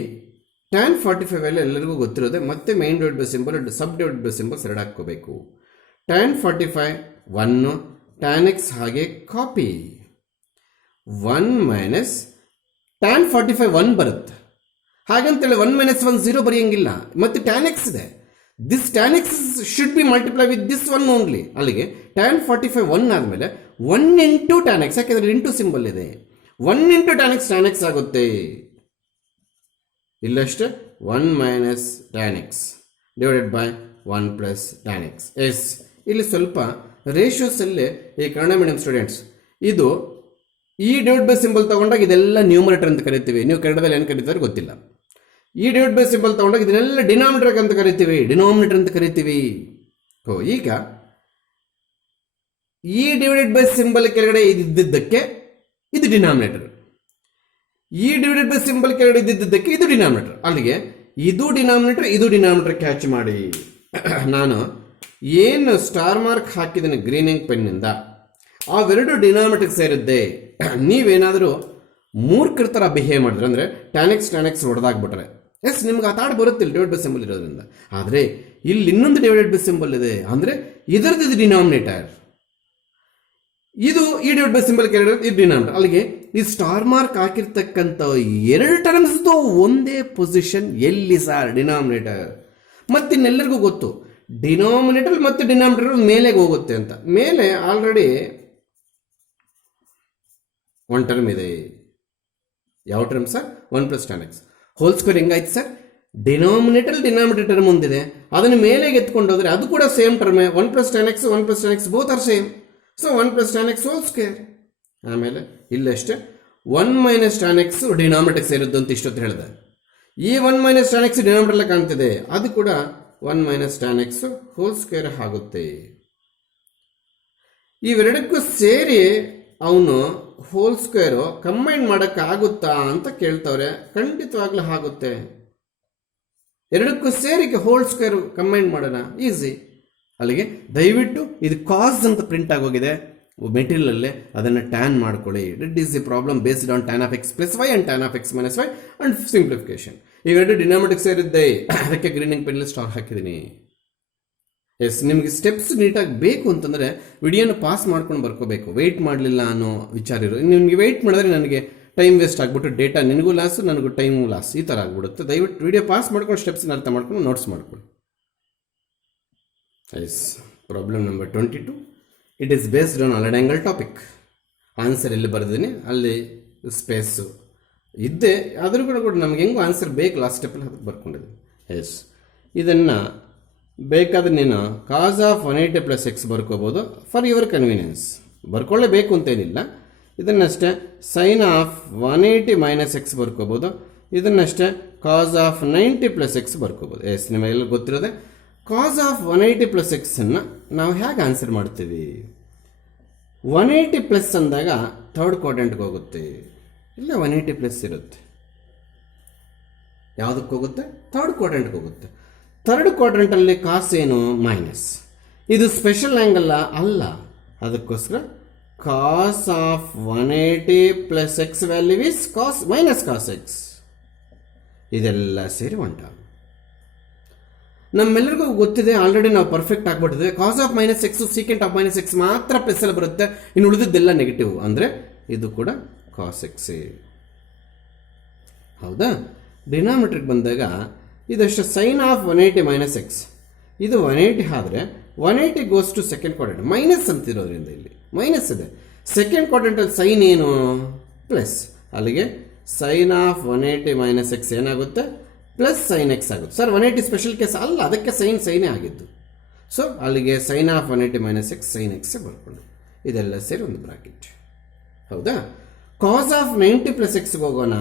tan 45 value ಎಲ್ಲರಿಗೂ ಗೊತ್ತಿರೋದೆ. ಮತ್ತೆ main divide by symbol, sub divide by symbol ಎರಡು ಹಾಕ್ಕೋಬೇಕು. tan 45 1, tan x ಹಾಗೆ ಕಾಪಿ. 1 ಮೈನಸ್ tan 45 1 ಬರುತ್ತೆ. ಹಾಗಂತೇಳಿ 1 ಮೈನಸ್ 1 0 ಬರೆಯಂಗಿಲ್ಲ. ಮತ್ತೆ tan x ಇದೆ. This tan x should be multiply with this 1 only. ಅಲ್ಲಿಗೆ tan 45 1 ಆದಮೇಲೆ 1 ಇಂಟು tan x, ಯಾಕೆಂದರೆ ಇಂಟು ಸಿಂಬಲ್ ಇದೆ. 1 ಇಂಟು tan x ಆಗುತ್ತೆ. ಇಲ್ಲಷ್ಟೇ 1 minus tan x divided by 1 plus tan x. Yes, ಇಲ್ಲಿ ಸ್ವಲ್ಪ ರೇಷಿಯೋಸಲ್ಲಿ ಈ ಕನ್ನಡ ಮೀಡಿಯಂ ಸ್ಟೂಡೆಂಟ್ಸ್ ಇದು ಈ ಡಿವೈಡ್ ಬೈ ಸಿಂಬಲ್ ತಗೊಂಡಾಗ ಇದೆಲ್ಲ ನ್ಯೂಮರೇಟರ್ ಅಂತ ಕರಿತೀವಿ. ನೀವು ಕನ್ನಡದಲ್ಲಿ ಏನು ಕರೀತಾರೆ ಗೊತ್ತಿಲ್ಲ. ಈ ಡಿವೈಡ್ ಬೈ ಸಿಂಬಲ್ ತಗೊಂಡಾಗ ಇದನ್ನೆಲ್ಲ ಡಿನಾಮಿನೇಟರ್ ಅಂತ ಕರಿತೀವಿ. ಈಗ ಈ ಡಿವೈಡೆಡ್ ಬೈ ಸಿಂಬಲ್ ಕೆಳಗಡೆ ಇದ್ದಿದ್ದಕ್ಕೆ ಇದು ಡಿನಾಮಿನೇಟರ್, ಈ ಡಿವೈಡೆಡ್ ಬೈ ಸಿಂಬಲ್ ಕೆಳಗಡೆ ಇದ್ದಿದ್ದಕ್ಕೆ ಇದು ಡಿನಾಮಿನೇಟರ್. ಅಲ್ಲಿಗೆ ಇದು ಡಿನಾಮಿನೇಟರ್ ಕ್ಯಾಚ್ ಮಾಡಿ. ನಾನು ಏನು ಸ್ಟಾರ್ ಮಾರ್ಕ್ ಹಾಕಿದ್ದೀನಿ ಗ್ರೀನಿಂಗ್ ಪೆನ್ನಿಂದ, ಅವೆರಡು ಡಿನಾಮಿನೇಟರ್ ಸೇರಿದ್ದೆ. ನೀವೇನಾದರೂ ಮೂರ್ಖರ ಥರ ಬಿಹೇವ್ ಮಾಡಿದ್ರೆ, ಅಂದರೆ tan x ಹೊಡೆದಾಗ್ಬಿಟ್ರೆ, ಎಸ್ ನಿಮ್ಗೆ ಆ ತಾಡ್ ಬರುತ್ತಿಲ್ಲ ಡಿವೈಡ್ ಬೈ ಸಿಂಬಲ್ ಇರೋದ್ರಿಂದ. ಆದರೆ ಇಲ್ಲಿ ಇನ್ನೊಂದು ಡಿವೈಡೆಡ್ ಬೈ ಸಿಂಬಲ್ ಇದೆ, ಅಂದರೆ ಇದರದ್ದು ಡಿನಾಮಿನೇಟರ್, ಇದು ಈ ಡಿವೈಡ್ ಬೈ ಸಿಂಬಲ್ ಕೆಳಗಡೆ ಇದು ಡಿನಾಮಿನೇಟರ್. ಅಲ್ಲಿಗೆ ಈ ಸ್ಟಾರ್ ಮಾರ್ಕ್ ಹಾಕಿರ್ತಕ್ಕಂಥ ಎರಡು ಟರ್ಮ್ಸ್ದು ಒಂದೇ ಪೊಸಿಷನ್ ಎಲ್ಲಿ ಸರ್? ಡಿನಾಮಿನೇಟರ್. ಮತ್ತಿನ್ನೆಲ್ಲರಿಗೂ ಗೊತ್ತು ಡಿನಾಮಿನೇಟರ್ ಮತ್ತು ಡಿನಾಮಿನೇಟರ್ ಮೇಲೆಗೆ ಹೋಗುತ್ತೆ ಅಂತ. ಮೇಲೆ ಆಲ್ರೆಡಿ ಒಂದು ಟರ್ಮ್ ಇದೆ. ಯಾವ term sir? 1 plus tan x whole square. ಹೆಂಗಾಯ್ತು ಸರ್? ಡಿನಾಮಿನೇಟರ್ ಮುಂದಿದೆ, ಅದನ್ನು ಮೇಲೆಗೆ ಎತ್ಕೊಂಡು ಹೋದರೆ ಅದು ಕೂಡ ಸೇಮ್ ಟರ್ಮೇ. 1 plus tan x both are same. So 1 plus tan x whole square. ಆಮೇಲೆ ಇಲ್ಲಷ್ಟೇ 1 ಮೈನಸ್ tan x ಡಿನಾಮಿನೇಟರ್ ಸೇರಿದ್ದು ಅಂತ ಇಷ್ಟೊತ್ತು ಹೇಳಿದೆ. ಈ 1 ಮೈನಸ್ tan x ಡಿನಾಮಿನೇಟರ್ ಕಾಣ್ತಿದೆ, ಅದು ಕೂಡ 1 minus tan x whole square ಆಗುತ್ತೆ. ಇವೆರಡಕ್ಕೂ ಸೇರಿ ಅವನು ಹೋಲ್ ಸ್ಕ್ವೇರು ಕಂಬೈನ್ ಮಾಡೋಕ್ಕಾಗುತ್ತಾ ಅಂತ ಕೇಳ್ತವ್ರೆ. ಖಂಡಿತವಾಗ್ಲೂ ಆಗುತ್ತೆ. ಎರಡಕ್ಕೂ ಸೇರಿಗೆ ಹೋಲ್ ಸ್ಕ್ವೇರ್ ಕಂಬೈನ್ ಮಾಡೋಣ, ಈಸಿ. ಅಲ್ಲಿಗೆ ದಯವಿಟ್ಟು ಇದು ಕಾಸ್ ಅಂತ ಪ್ರಿಂಟ್ ಆಗೋಗಿದೆ ಮೆಟೀರಿಯಲಲ್ಲೇ, ಅದನ್ನು ಟ್ಯಾನ್ ಮಾಡ್ಕೊಳ್ಳಿ. It is the problem based on tan of x plus y and tan of x minus y and simplification. ಇವೆರಡು ಡಿನಾಮಿನೇಟರ್ ಸೇರಿದ್ದೆ, ಅದಕ್ಕೆ ಗ್ರೀನಿಂಗ್ ಪೆನ್ನಲ್ಲಿ ಸ್ಟಾರ್ ಹಾಕಿದ್ದೀನಿ. ಎಸ್, ನಿಮಗೆ ಸ್ಟೆಪ್ಸ್ ನೀಟಾಗಿ ಬೇಕು ಅಂತಂದರೆ ವಿಡಿಯೋನ ಪಾಸ್ ಮಾಡ್ಕೊಂಡು ಬರ್ಕೋಬೇಕು. ವೆಯ್ಟ್ ಮಾಡಲಿಲ್ಲ ಅನ್ನೋ ವಿಚಾರ ಇರೋ. ನಿಮಗೆ ವೆಯ್ಟ್ ಮಾಡಿದ್ರೆ ನನಗೆ ಟೈಮ್ ವೇಸ್ಟ್ ಆಗಿಬಿಟ್ಟು ಡೇಟಾ ನಿನಗೂ ಲಾಸು, ನನಗೂ ಟೈಮು ಲಾಸ್, ಈ ಥರ ಆಗಿಬಿಡುತ್ತೆ. ದಯವಿಟ್ಟು ವಿಡಿಯೋ ಪಾಸ್ ಮಾಡ್ಕೊಂಡು ಸ್ಟೆಪ್ಸ್ನ ಅರ್ಥ ಮಾಡ್ಕೊಂಡು ನೋಟ್ಸ್ ಮಾಡ್ಕೊಳ್ಳಿ. Yes, problem number 22. It is based on allied angle topic. Answer ಇಲ್ಲಿ ಬರೆದಿದ್ದೀನಿ, ಅಲ್ಲಿ ಸ್ಪೇಸು ಇದ್ದೆ, ಆದರೂ ಕೂಡ ನಮ್ಗೆ ಹೆಂಗೂ ಆನ್ಸರ್ ಬೇಕು ಲಾಸ್ಟ್ ಸ್ಟೆಪ್ಪಲ್ಲಿ ಅದಕ್ಕೆ ಬರ್ಕೊಂಡಿದ್ದೀನಿ. ಎಸ್, ಇದನ್ನು ಬೇಕಾದ್ರೆ ನೀನು ಕಾಸ್ ಆಫ್ 180 ಪ್ಲಸ್ ಎಕ್ಸ್ ಬರ್ಕೋಬೋದು. ಫಾರ್ ಯುವರ್ ಕನ್ವೀನಿಯನ್ಸ್ ಬರ್ಕೊಳ್ಳೇಬೇಕು ಅಂತೇನಿಲ್ಲ. ಇದನ್ನಷ್ಟೇ ಸೈನ್ ಆಫ್ 180 ಮೈನಸ್ ಎಕ್ಸ್ ಬರ್ಕೋಬೋದು. ಇದನ್ನಷ್ಟೇ ಕಾಸ್ ಆಫ್ 90 ಪ್ಲಸ್ ಎಕ್ಸ್ ಬರ್ಕೋಬೋದು. ಎಸ್, ನಿಮಗೆಲ್ಲ ಗೊತ್ತಿರೋದೆ. ಕಾಸ್ ಆಫ್ 180 ಪ್ಲಸ್ ಎಕ್ಸನ್ನು ನಾವು ಹೇಗೆ ಆನ್ಸರ್ ಮಾಡ್ತೀವಿ? 180 ಪ್ಲಸ್ ಅಂದಾಗ ಥರ್ಡ್ ಕ್ವಾಡ್ರೆಂಟ್ಗೆ ಹೋಗುತ್ತೆ, ಇಲ್ಲ 180 ಪ್ಲಸ್ ಇರುತ್ತೆ. ಯಾವುದಕ್ಕೆ ಹೋಗುತ್ತೆ? ಥರ್ಡ್ ಕ್ವಾಡ್ರೆಂಟ್ಗೆ ಹೋಗುತ್ತೆ. ಥರ್ಡ್ ಕ್ವಾಡ್ರೆಂಟಲ್ಲಿ ಕಾಸ್ ಏನು? ಮೈನಸ್. ಇದು ಸ್ಪೆಷಲ್ ಆ್ಯಂಗಲ್ ಅಲ್ಲ, ಅದಕ್ಕೋಸ್ಕರ cos of 180 plus x value is cos minus cos x. ಇದೆಲ್ಲ ಸೇರಿ ಒಂಟ ನಮ್ಮೆಲ್ಲರಿಗೂ ಗೊತ್ತಿದೆ, ಆಲ್ರೆಡಿ ನಾವು ಪರ್ಫೆಕ್ಟ್ ಆಗಿಬಿಟ್ಟಿದೆ. Cos of minus x secant of minus x ಮಾತ್ರ ಪ್ಲಸ್ ಅಲ್ಲಿ ಬರುತ್ತೆ, ಇನ್ನು ಉಳಿದಿದ್ದೆಲ್ಲ ನೆಗೆಟಿವ್. ಅಂದರೆ ಇದು ಕೂಡ ಕಾಸ್ ಎಕ್ಸ್. ಹೌದಾ? ಡಿನಾಮಿನೇಟರ್ಗೆ ಬಂದಾಗ ಇದಷ್ಟು ಸೈನ್ ಆಫ್ 180 ಮೈನಸ್ ಎಕ್ಸ್, ಇದು 180 ಆದರೆ 180 goes to second quadrant. Minus ಅಂತಿರೋದ್ರಿಂದ ಇಲ್ಲಿ ಮೈನಸ್ ಇದೆ. ಸೆಕೆಂಡ್ ಕ್ವಾಡ್ರೆಂಟಲ್ಲಿ ಸೈನ್ ಏನು? ಪ್ಲಸ್. ಅಲ್ಲಿಗೆ ಸೈನ್ ಆಫ್ 180 ಮೈನಸ್ ಎಕ್ಸ್ ಏನಾಗುತ್ತೆ? ಪ್ಲಸ್ ಸೈನ್ ಎಕ್ಸ್ ಆಗುತ್ತೆ. ಸರ್ 180 ಸ್ಪೆಷಲ್ ಕೇಸ್ ಅಲ್ಲ, ಅದಕ್ಕೆ ಸೈನೇ ಆಗಿದ್ದು. ಸೊ ಅಲ್ಲಿಗೆ sine of 180 minus x sine x ಬರ್ಕೊಂಡು ಇದೆಲ್ಲ ಸೇರಿ ಒಂದು ಬ್ರಾಕೆಟ್. ಹೌದಾ? ಕಾಸ್ ಆಫ್ 90 ಪ್ಲಸ್ ಎಕ್ಸ್ಗೆ ಹೋಗೋಣ.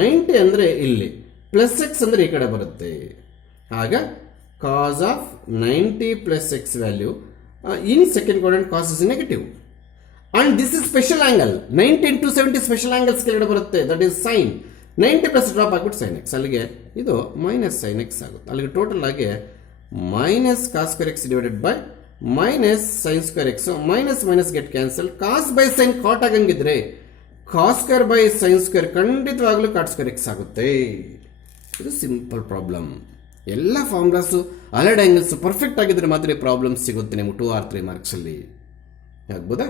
90 ಅಂದರೆ ಇಲ್ಲಿ, ಪ್ಲಸ್ ಎಕ್ಸ್ ಅಂದರೆ ಈ ಕಡೆ ಬರುತ್ತೆ. ಆಗ cos of 90 plus x value in second quadrant cos is negative. And this is special angle. 90 into 70 special angles ಕೆಳಗಡೆ ಬರುತ್ತೆ, that is sine. 90 plus drop ಆಗಿಬಿಟ್ಟು ಸೈನ್ ಎಕ್ಸ್, ಅಲ್ಲಿಗೆ ಇದು ಮೈನಸ್ ಸೈನ್ ಎಕ್ಸ್ ಆಗುತ್ತೆ. ಅಲ್ಲಿಗೆ ಟೋಟಲ್ ಆಗಿ minus cos square x divided by minus sin square x. So minus minus get cancelled. Cos by sin cot ಆಗಂಗಿದ್ರೆ cos square by sin square ಖಂಡಿತವಾಗ್ಲೂ cot square x ಆಗುತ್ತೆ. ಇದು simple problem. ಎಲ್ಲ formulas allied angles perfect ಆಗಿದ್ರೆ ಮಾತ್ರ problem ಸಿಗುತ್ತೆ ನಿಮಗೆ 2 or 3 ಮಾರ್ಕ್ಸಲ್ಲಿ. ಆಗ್ಬೋದಾ?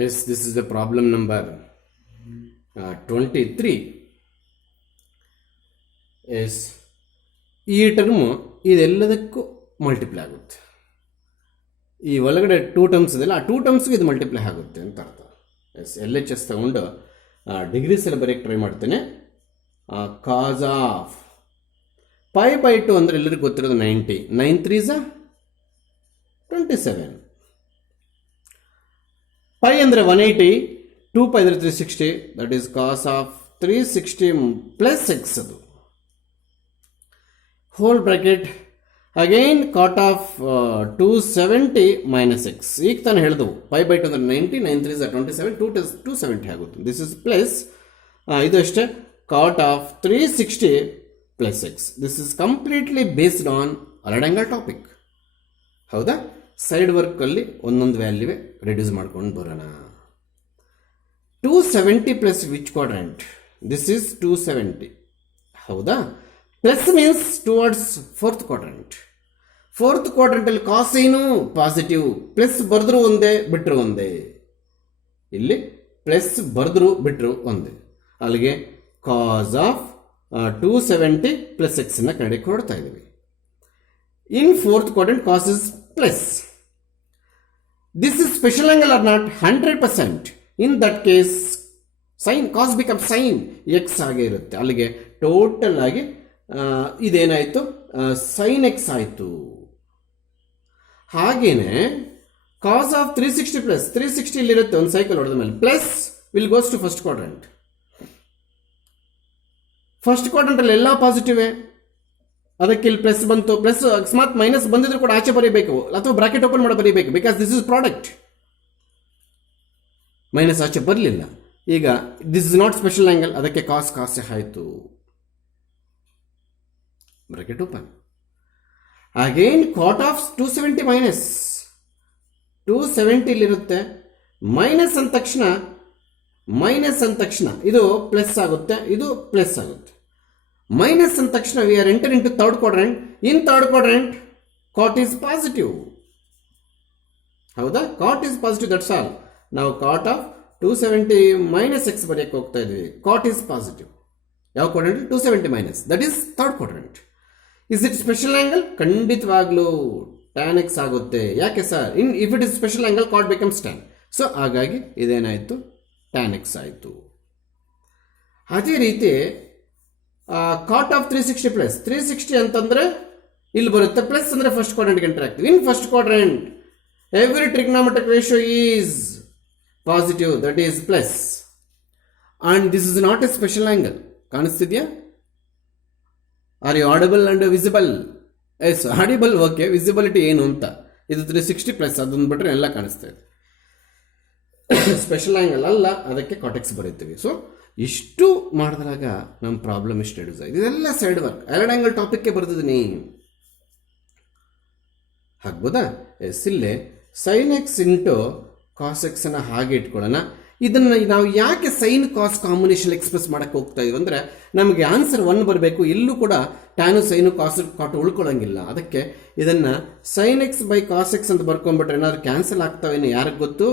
Yes, this is the problem number 23. Yes, ಈ ಟರ್ಮು ಇದೆಲ್ಲದಕ್ಕೂ ಮಲ್ಟಿಪ್ಲೈ ಆಗುತ್ತೆ. ಈ ಒಳಗಡೆ 2 ಟರ್ಮ್ಸ್ ಇದೆಲ್ಲ ಆ 2 ಟರ್ಮ್ಸ್ಗೆ ಇದು ಮಲ್ಟಿಪ್ಲೈ ಆಗುತ್ತೆ ಅಂತ ಅರ್ಥ. ಎಸ್, ಎಲ್ ಎಚ್ ಎಸ್ ತಗೊಂಡು ಡಿಗ್ರೀಸಲ್ಲಿ ಬರೆಯೋಕ್ಕೆ ಟ್ರೈ ಮಾಡ್ತೇನೆ. ಕಾಸ್ ಆಫ್ π/2 ಅಂದರೆ ಎಲ್ಲರಿಗೂ ಗೊತ್ತಿರೋದು 90. 9 3 27. π ಅಂದರೆ 180, 2π ಅಂದರೆ 360. That is cos of 360 plus x. ಅದು whole bracket again cot of 270 minus x. ಈಗ ತಾನು ಹೇಳಿದವು π/2 ಅಂದರೆ 90, 9 3 27, 270 ಆಗುತ್ತೆ. ದಿಸ್ ಇಸ್ ಪ್ಲಸ್ ಇದು ಅಷ್ಟೇ cot of 360 plus x. This is completely based on allied angle topic. ಹೌದಾ? ಸೈಡ್ ವರ್ಕಲ್ಲಿ ಒಂದೊಂದು ವ್ಯಾಲ್ಯೂವೆ ರೆಡ್ಯೂಸ್ ಮಾಡ್ಕೊಂಡು ಬರೋಣ. 270 plus which quadrant? This is 270. ಹೌದಾ? Plus means towards fourth quadrant. Fourth ಕ್ವಾಡ್ರೆಂಟಲ್ಲಿ ಕಾಸ್ ಏನು? ಪಾಸಿಟಿವ್. ಪ್ಲಸ್ ಬರೆದ್ರು ಒಂದೇ, ಬಿಟ್ಟರು ಒಂದೇ. ಇಲ್ಲಿ ಪ್ಲಸ್ ಬರೆದ್ರು ಬಿಟ್ಟರು ಒಂದೇ. ಅಲ್ಲಿಗೆ ಕಾಸ್ ಆಫ್ 270 ಪ್ಲಸ್ ಎಕ್ಸನ್ನು ಕನ್ನಡಕ್ಕೆ ಹೊಡ್ತಾ ಇದ್ದೀವಿ. In fourth quadrant cos is plus. This is special angle or not? 100%. In that case, sin cos becomes sin x ಆಗೇ ಇರುತ್ತೆ. ಅಲ್ಲಿಗೆ ಟೋಟಲ್ ಆಗಿ ಇದೇನಾಯಿತು? sin x ಆಯಿತು. ಹಾಗೇನೆ ಕಾಸ್ ಆಫ್ 360 ಪ್ಲಸ್ 360 ಇಲ್ಲಿರುತ್ತೆ ಒಂದು ಸೈಕಲ್ ಹೊಡೆದ ಮೇಲೆ plus will goes to first quadrant. First ಕ್ವಾಡ್ರೆಂಟಲ್ಲಿ ಎಲ್ಲ ಪಾಸಿಟಿವೇ, ಅದಕ್ಕೆ ಇಲ್ಲಿ ಪ್ಲಸ್ ಬಂತು. ಪ್ಲಸ್ ಅಕಸ್ಮಾತ್ ಮೈನಸ್ ಬಂದಿದ್ರು ಕೂಡ ಆಚೆ ಬರೀಬೇಕು ಅಥವಾ ಬ್ರಾಕೆಟ್ ಓಪನ್ ಮಾಡಿ ಬರೀಬೇಕು. Because this is product. Minus ಆಚೆ ಬರಲಿಲ್ಲ. ಈಗ this is not special angle, ಅದಕ್ಕೆ ಕಾಸ್ ಆಯಿತು. Bracket open. Again cot of 270 minus 270 ಇಲ್ಲಿರುತ್ತೆ. ಮೈನಸ್ ಅಂದ ತಕ್ಷಣ ಇದು ಪ್ಲಸ್ ಆಗುತ್ತೆ, ಇದು ಪ್ಲಸ್ ಆಗುತ್ತೆ. ಮೈನಸ್ ಅಂದ ತಕ್ಷಣ we are enter into third quadrant. In third quadrant cot is positive. ಹೌದಾ? Cot is positive. That's all. ನಾವು ಕಾಟ್ ಆಫ್ 270 ಮೈನಸ್ ಎಕ್ಸ್ ಬರೆಯಕ್ಕೆ ಹೋಗ್ತಾ ಇದ್ವಿ. Cot is positive. ಯಾವ quadrant? 270 minus. That is third quadrant. Is it special angle? ಖಂಡಿತವಾಗ್ಲೂ tan x ಆಗುತ್ತೆ. ಯಾಕೆ ಸರ್? If it is special angle cot becomes tan. So ಹಾಗಾಗಿ ಇದೇನಾಯಿತು? tan x ಆಯಿತು. ಅದೇ ರೀತಿ ಕಾಟ್ ಆಫ್ 360 ಪ್ಲಸ್ 360 ಅಂತಂದ್ರೆ ಇಲ್ಲಿ ಬರುತ್ತೆ. ಪ್ಲಸ್ ಅಂದರೆ ಫಸ್ಟ್ ಕ್ವಾಡ್ರೆಂಟ್ಗೆ ಎಂಟರ್ ಆಗ್ತೀವಿ. In first quadrant every trigonometric ratio is positive, that is plus. And this is not a special angle. ಕಾಣಿಸ್ತಿದ್ಯಾ? Are you audible and visible? Yes, audible. Okay. Visibility ಏನು ಅಂತ ಇದು 360 ಪ್ಲಸ್ ಅದನ್ನು ಬಿಟ್ಟರೆ ಎಲ್ಲ ಕಾಣಿಸ್ತಾ ಇದೆ. ಸ್ಪೆಷಲ್ ಆ್ಯಂಗಲ್ ಅಲ್ಲ, ಅದಕ್ಕೆ ಕಾಟೆಕ್ಸ್ ಬರೀತೀವಿ. ಸೊ ಇಷ್ಟು ಮಾಡಿದಾಗ ನಮ್ಮ ಪ್ರಾಬ್ಲಮ್ ಇಷ್ಟು ರೆಡ್ಯೂಸ್ ಆಗಿದೆ. ಇದೆಲ್ಲ ಸೈಡ್ ವರ್ಕ್ ಅಲೈಡ್ ಆ್ಯಂಗಲ್ ಟಾಪಿಕ್ಗೆ ಬರ್ತಿದ್ದೀನಿ. ಆಗ್ಬೋದಾ? ಎಸ್, ಇಲ್ಲೇ sine X into cos x ಅನ್ನು ಹಾಗೆ ಇಟ್ಕೊಳ್ಳೋಣ. ಇದನ್ನು ನಾವು ಯಾಕೆ ಸೈನ್ ಕಾಸ್ ಕಾಂಬಿನೇಷನ್ ಎಕ್ಸ್ಪ್ರೆಸ್ ಮಾಡಕ್ಕೆ ಹೋಗ್ತಾ ಇದೀವಿ ಅಂದರೆ ನಮಗೆ ಆನ್ಸರ್ 1 ಬರಬೇಕು. ಇಲ್ಲೂ ಕೂಡ ಟ್ಯಾನು ಸೈನು ಕಾಟ್ ಉಳ್ಕೊಳ್ಳೋಂಗಿಲ್ಲ. ಅದಕ್ಕೆ ಇದನ್ನು sine X by cos x ಅಂತ ಬರ್ಕೊಂಡ್ಬಿಟ್ರೆ ಏನಾದ್ರು ಕ್ಯಾನ್ಸಲ್ ಆಗ್ತಾವೇನೋ ಯಾರಿಗೆ ಗೊತ್ತು?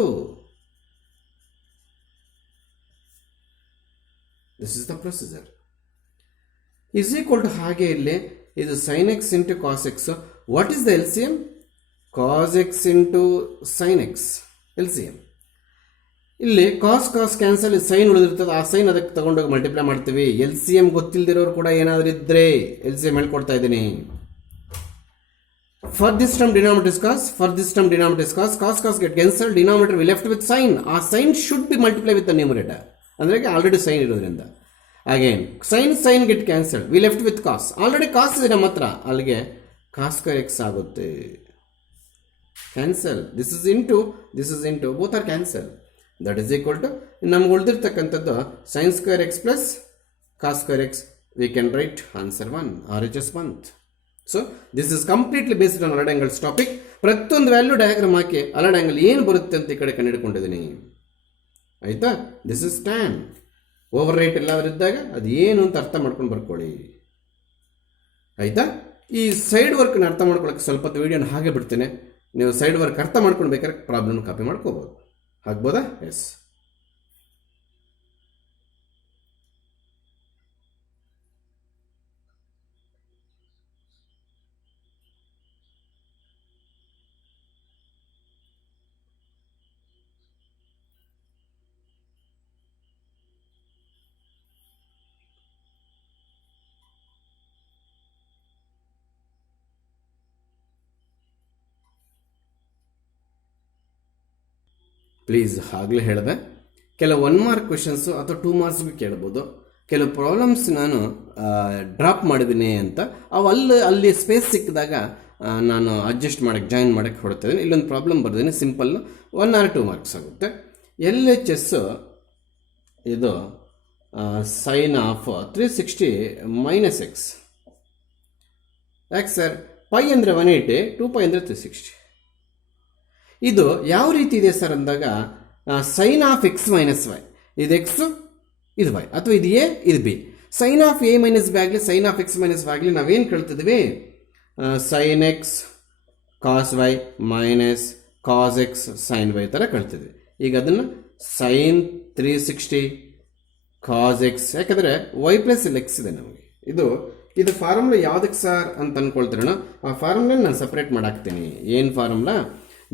This is the procedure. Is equal to ಹಾಗೆ ಇಲ್ಲಿ ಇದು sine X into cos x. What is the L C M? Cos X into sine x L C M. ಇಲ್ಲಿ ಕಾಸ್ ಕ್ಯಾನ್ಸಲ್, ಸೈನ್ ಉಳಿದಿರ್ತದೆ. ಆ ಸೈನ್ ಅದಕ್ಕೆ ತಗೊಂಡೋಗಿ ಮಲ್ಟಿಪ್ಲೈ ಮಾಡ್ತೀವಿ. L C M ಗೊತ್ತಿಲ್ದಿರೋರು ಕೂಡ ಏನಾದರೂ ಇದ್ರೆ ಎಲ್ ಸಿ ಎಮ್ ಹೇಳ್ಕೊಡ್ತಾ ಇದ್ದೀನಿ. For this term denominator is cos, for this term denominator is cos. Cos get cancel, denominator we left with sine. ಆ sine should be multiply with the numerator. ಅಂದರೆ already sine ಇರೋದ್ರಿಂದ again sine get cancel, we left with cos. Already cos ಇದೆ ನಮ್ಮ ಹತ್ರ, ಅಲ್ಲಿಗೆ cos square x ಆಗುತ್ತೆ. Cancel. This is into both are cancel. That is equal to ನಮ್ಗೆ ಉಳಿದಿರ್ತಕ್ಕಂಥದ್ದು sine square X plus cos square x, we can write answer 1, RHS 1. So this is completely based on allied angles topic. ಪ್ರತಿಯೊಂದು value diagram ಹಾಕಿ allied angle ಏನು ಬರುತ್ತೆ ಅಂತ ಈ ಕಡೆ ಕಂಡುಹಿಡ್ಕೊಂಡಿದ್ದೀನಿ. ಆಯಿತಾ? This is tan. Over right ಎಲ್ಲಾದ್ರೂ ಇದ್ದಾಗ ಅದು ಏನು ಅಂತ ಅರ್ಥ ಮಾಡ್ಕೊಂಡು ಬರ್ಕೊಳ್ಳಿ. ಆಯಿತಾ? ಈ ಸೈಡ್ ವರ್ಕ್ನ ಅರ್ಥ ಮಾಡ್ಕೊಳ್ಳೋಕ್ಕೆ ಸ್ವಲ್ಪ ವಿಡಿಯೋನ ಹಾಗೆ ಬಿಡ್ತೇನೆ. ನೀವು ಸೈಡ್ ವರ್ಕ್ ಅರ್ಥ ಮಾಡ್ಕೊಂಡು ಬೇಕಾದ್ರೆ ಪ್ರಾಬ್ಲಮ್ ಕಾಪಿ ಮಾಡ್ಕೋಬೋದು. ಆಗ್ಬೋದಾ? ಎಸ್. ಪ್ಲೀಸ್ ಆಗಲೇ ಹೇಳಿದೆ, ಕೆಲವು 1 ಮಾರ್ಕ್ ಕ್ವೆಶನ್ಸು ಅಥವಾ 2 ಮಾರ್ಕ್ಸ್ಗೂ ಕೇಳ್ಬೋದು. ಕೆಲವು ಪ್ರಾಬ್ಲಮ್ಸ್ ನಾನು ಡ್ರಾಪ್ ಮಾಡಿದ್ದೀನಿ ಅಂತ ಅವು ಅಲ್ಲಿ ಸ್ಪೇಸ್ ಸಿಕ್ಕಿದಾಗ ನಾನು ಅಡ್ಜಸ್ಟ್ ಮಾಡೋಕ್ಕೆ ಜಾಯಿನ್ ಮಾಡೋಕ್ಕೆ ಹೊಡ್ತಾಯಿದ್ದೀನಿ. ಇಲ್ಲೊಂದು ಪ್ರಾಬ್ಲಮ್ ಬರ್ತೀನಿ, ಸಿಂಪಲ್ 1 or 2 ಮಾರ್ಕ್ಸ್ ಆಗುತ್ತೆ. LHS ಇದು ಸೈನ್ ಆಫ್ 360 ಮೈನಸ್ ಎಕ್ಸ್. ಯಾಕೆ ಸರ್? ಪೈ ಅಂದರೆ 180, 2π ಅಂದರೆ 360. ಇದು ಯಾವ ರೀತಿ ಇದೆ ಸರ್ ಅಂದಾಗ sine of X minus y, ಇದು ಎಕ್ಸು ಇದು ವೈ, ಅಥವಾ ಇದು ಎ ಇದು B. Sine of A minus B ಆಗಲಿ sine of X minus y ಆಗಲಿ ನಾವೇನು ಕೇಳ್ತಿದ್ವಿ? Sine X cos Y minus cos X sine y ಥರ ಕೇಳ್ತಿದ್ವಿ. ಈಗ ಅದನ್ನು ಸೈನ್ 360 ಕಾಸ್ ಎಕ್ಸ್, ಯಾಕಂದರೆ ವೈ ಪ್ಲಸ್ ಇಲ್ಲಿ ಎಕ್ಸ್ ಇದೆ ನಮಗೆ. ಇದು ಫಾರ್ಮುಲಾ ಯಾವುದಕ್ಕೆ ಸರ್ ಅಂತ ಅಂದ್ಕೊಳ್ತೀರಣ, ಆ ಫಾರ್ಮುಲಾ ನಾನು ಸಪ್ರೇಟ್ ಮಾಡಾಕ್ತೀನಿ. ಏನು formula?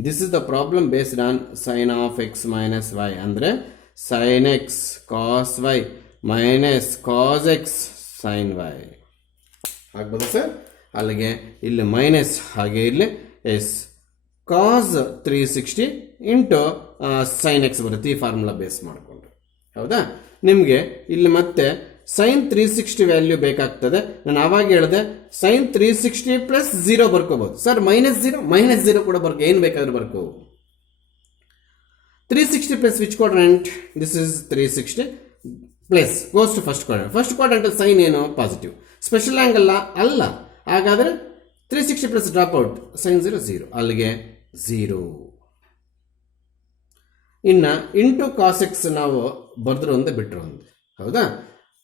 This is the problem based on sin of x minus y. ಅಂದರೆ sin x cos y minus cos x sin y ಆಗ್ಬೋದಾ ಸರ್? ಅಲ್ಲಿಗೆ ಇಲ್ಲಿ ಮೈನಸ್, ಹಾಗೆ ಇಲ್ಲಿ ಎಸ್ ಕಾಸ್ 360 ಇಂಟು ಸೈನ್ ಎಕ್ಸ್ ಬರುತ್ತೆ ಈ ಫಾರ್ಮುಲಾ ಬೇಸ್ ಮಾಡಿಕೊಂಡು. ಹೌದಾ? ನಿಮಗೆ ಇಲ್ಲಿ ಮತ್ತೆ ಸೈನ್ 360 ವ್ಯಾಲ್ಯೂ ಬೇಕಾಗ್ತದೆ. ನಾನು ಆವಾಗ ಹೇಳಿದೆ ಸೈನ್ 360 ಪ್ಲಸ್ 0 ಬರ್ಕೋಬಹುದು ಸರ್. -0 ಕೂಡ ಏನು ಬೇಕಾದ್ರೂ ಬರ್ಕೋ. 360 plus which quadrant? This is 360 plus goes to first quadrant. First quadrant sine ಏನು? ಪಾಸಿಟಿವ್. ಸ್ಪೆಷಲ್ ಆಂಗಲ್ ಅಲ್ಲ. ಹಾಗಾದ್ರೆ 360 ಪ್ಲಸ್ ಡ್ರಾಪ್ ಔಟ್, ಸೈನ್ 0 ಅಲ್ಲಿಗೆ 0. ಇನ್ನು ಇಂಟು ಕಾಸ್ ಎಕ್ಸ್ ನಾವು ಬರೆದ್ರು ಒಂದೇ ಬಿಟ್ಟರು ಒಂದೇ. ಹೌದಾ?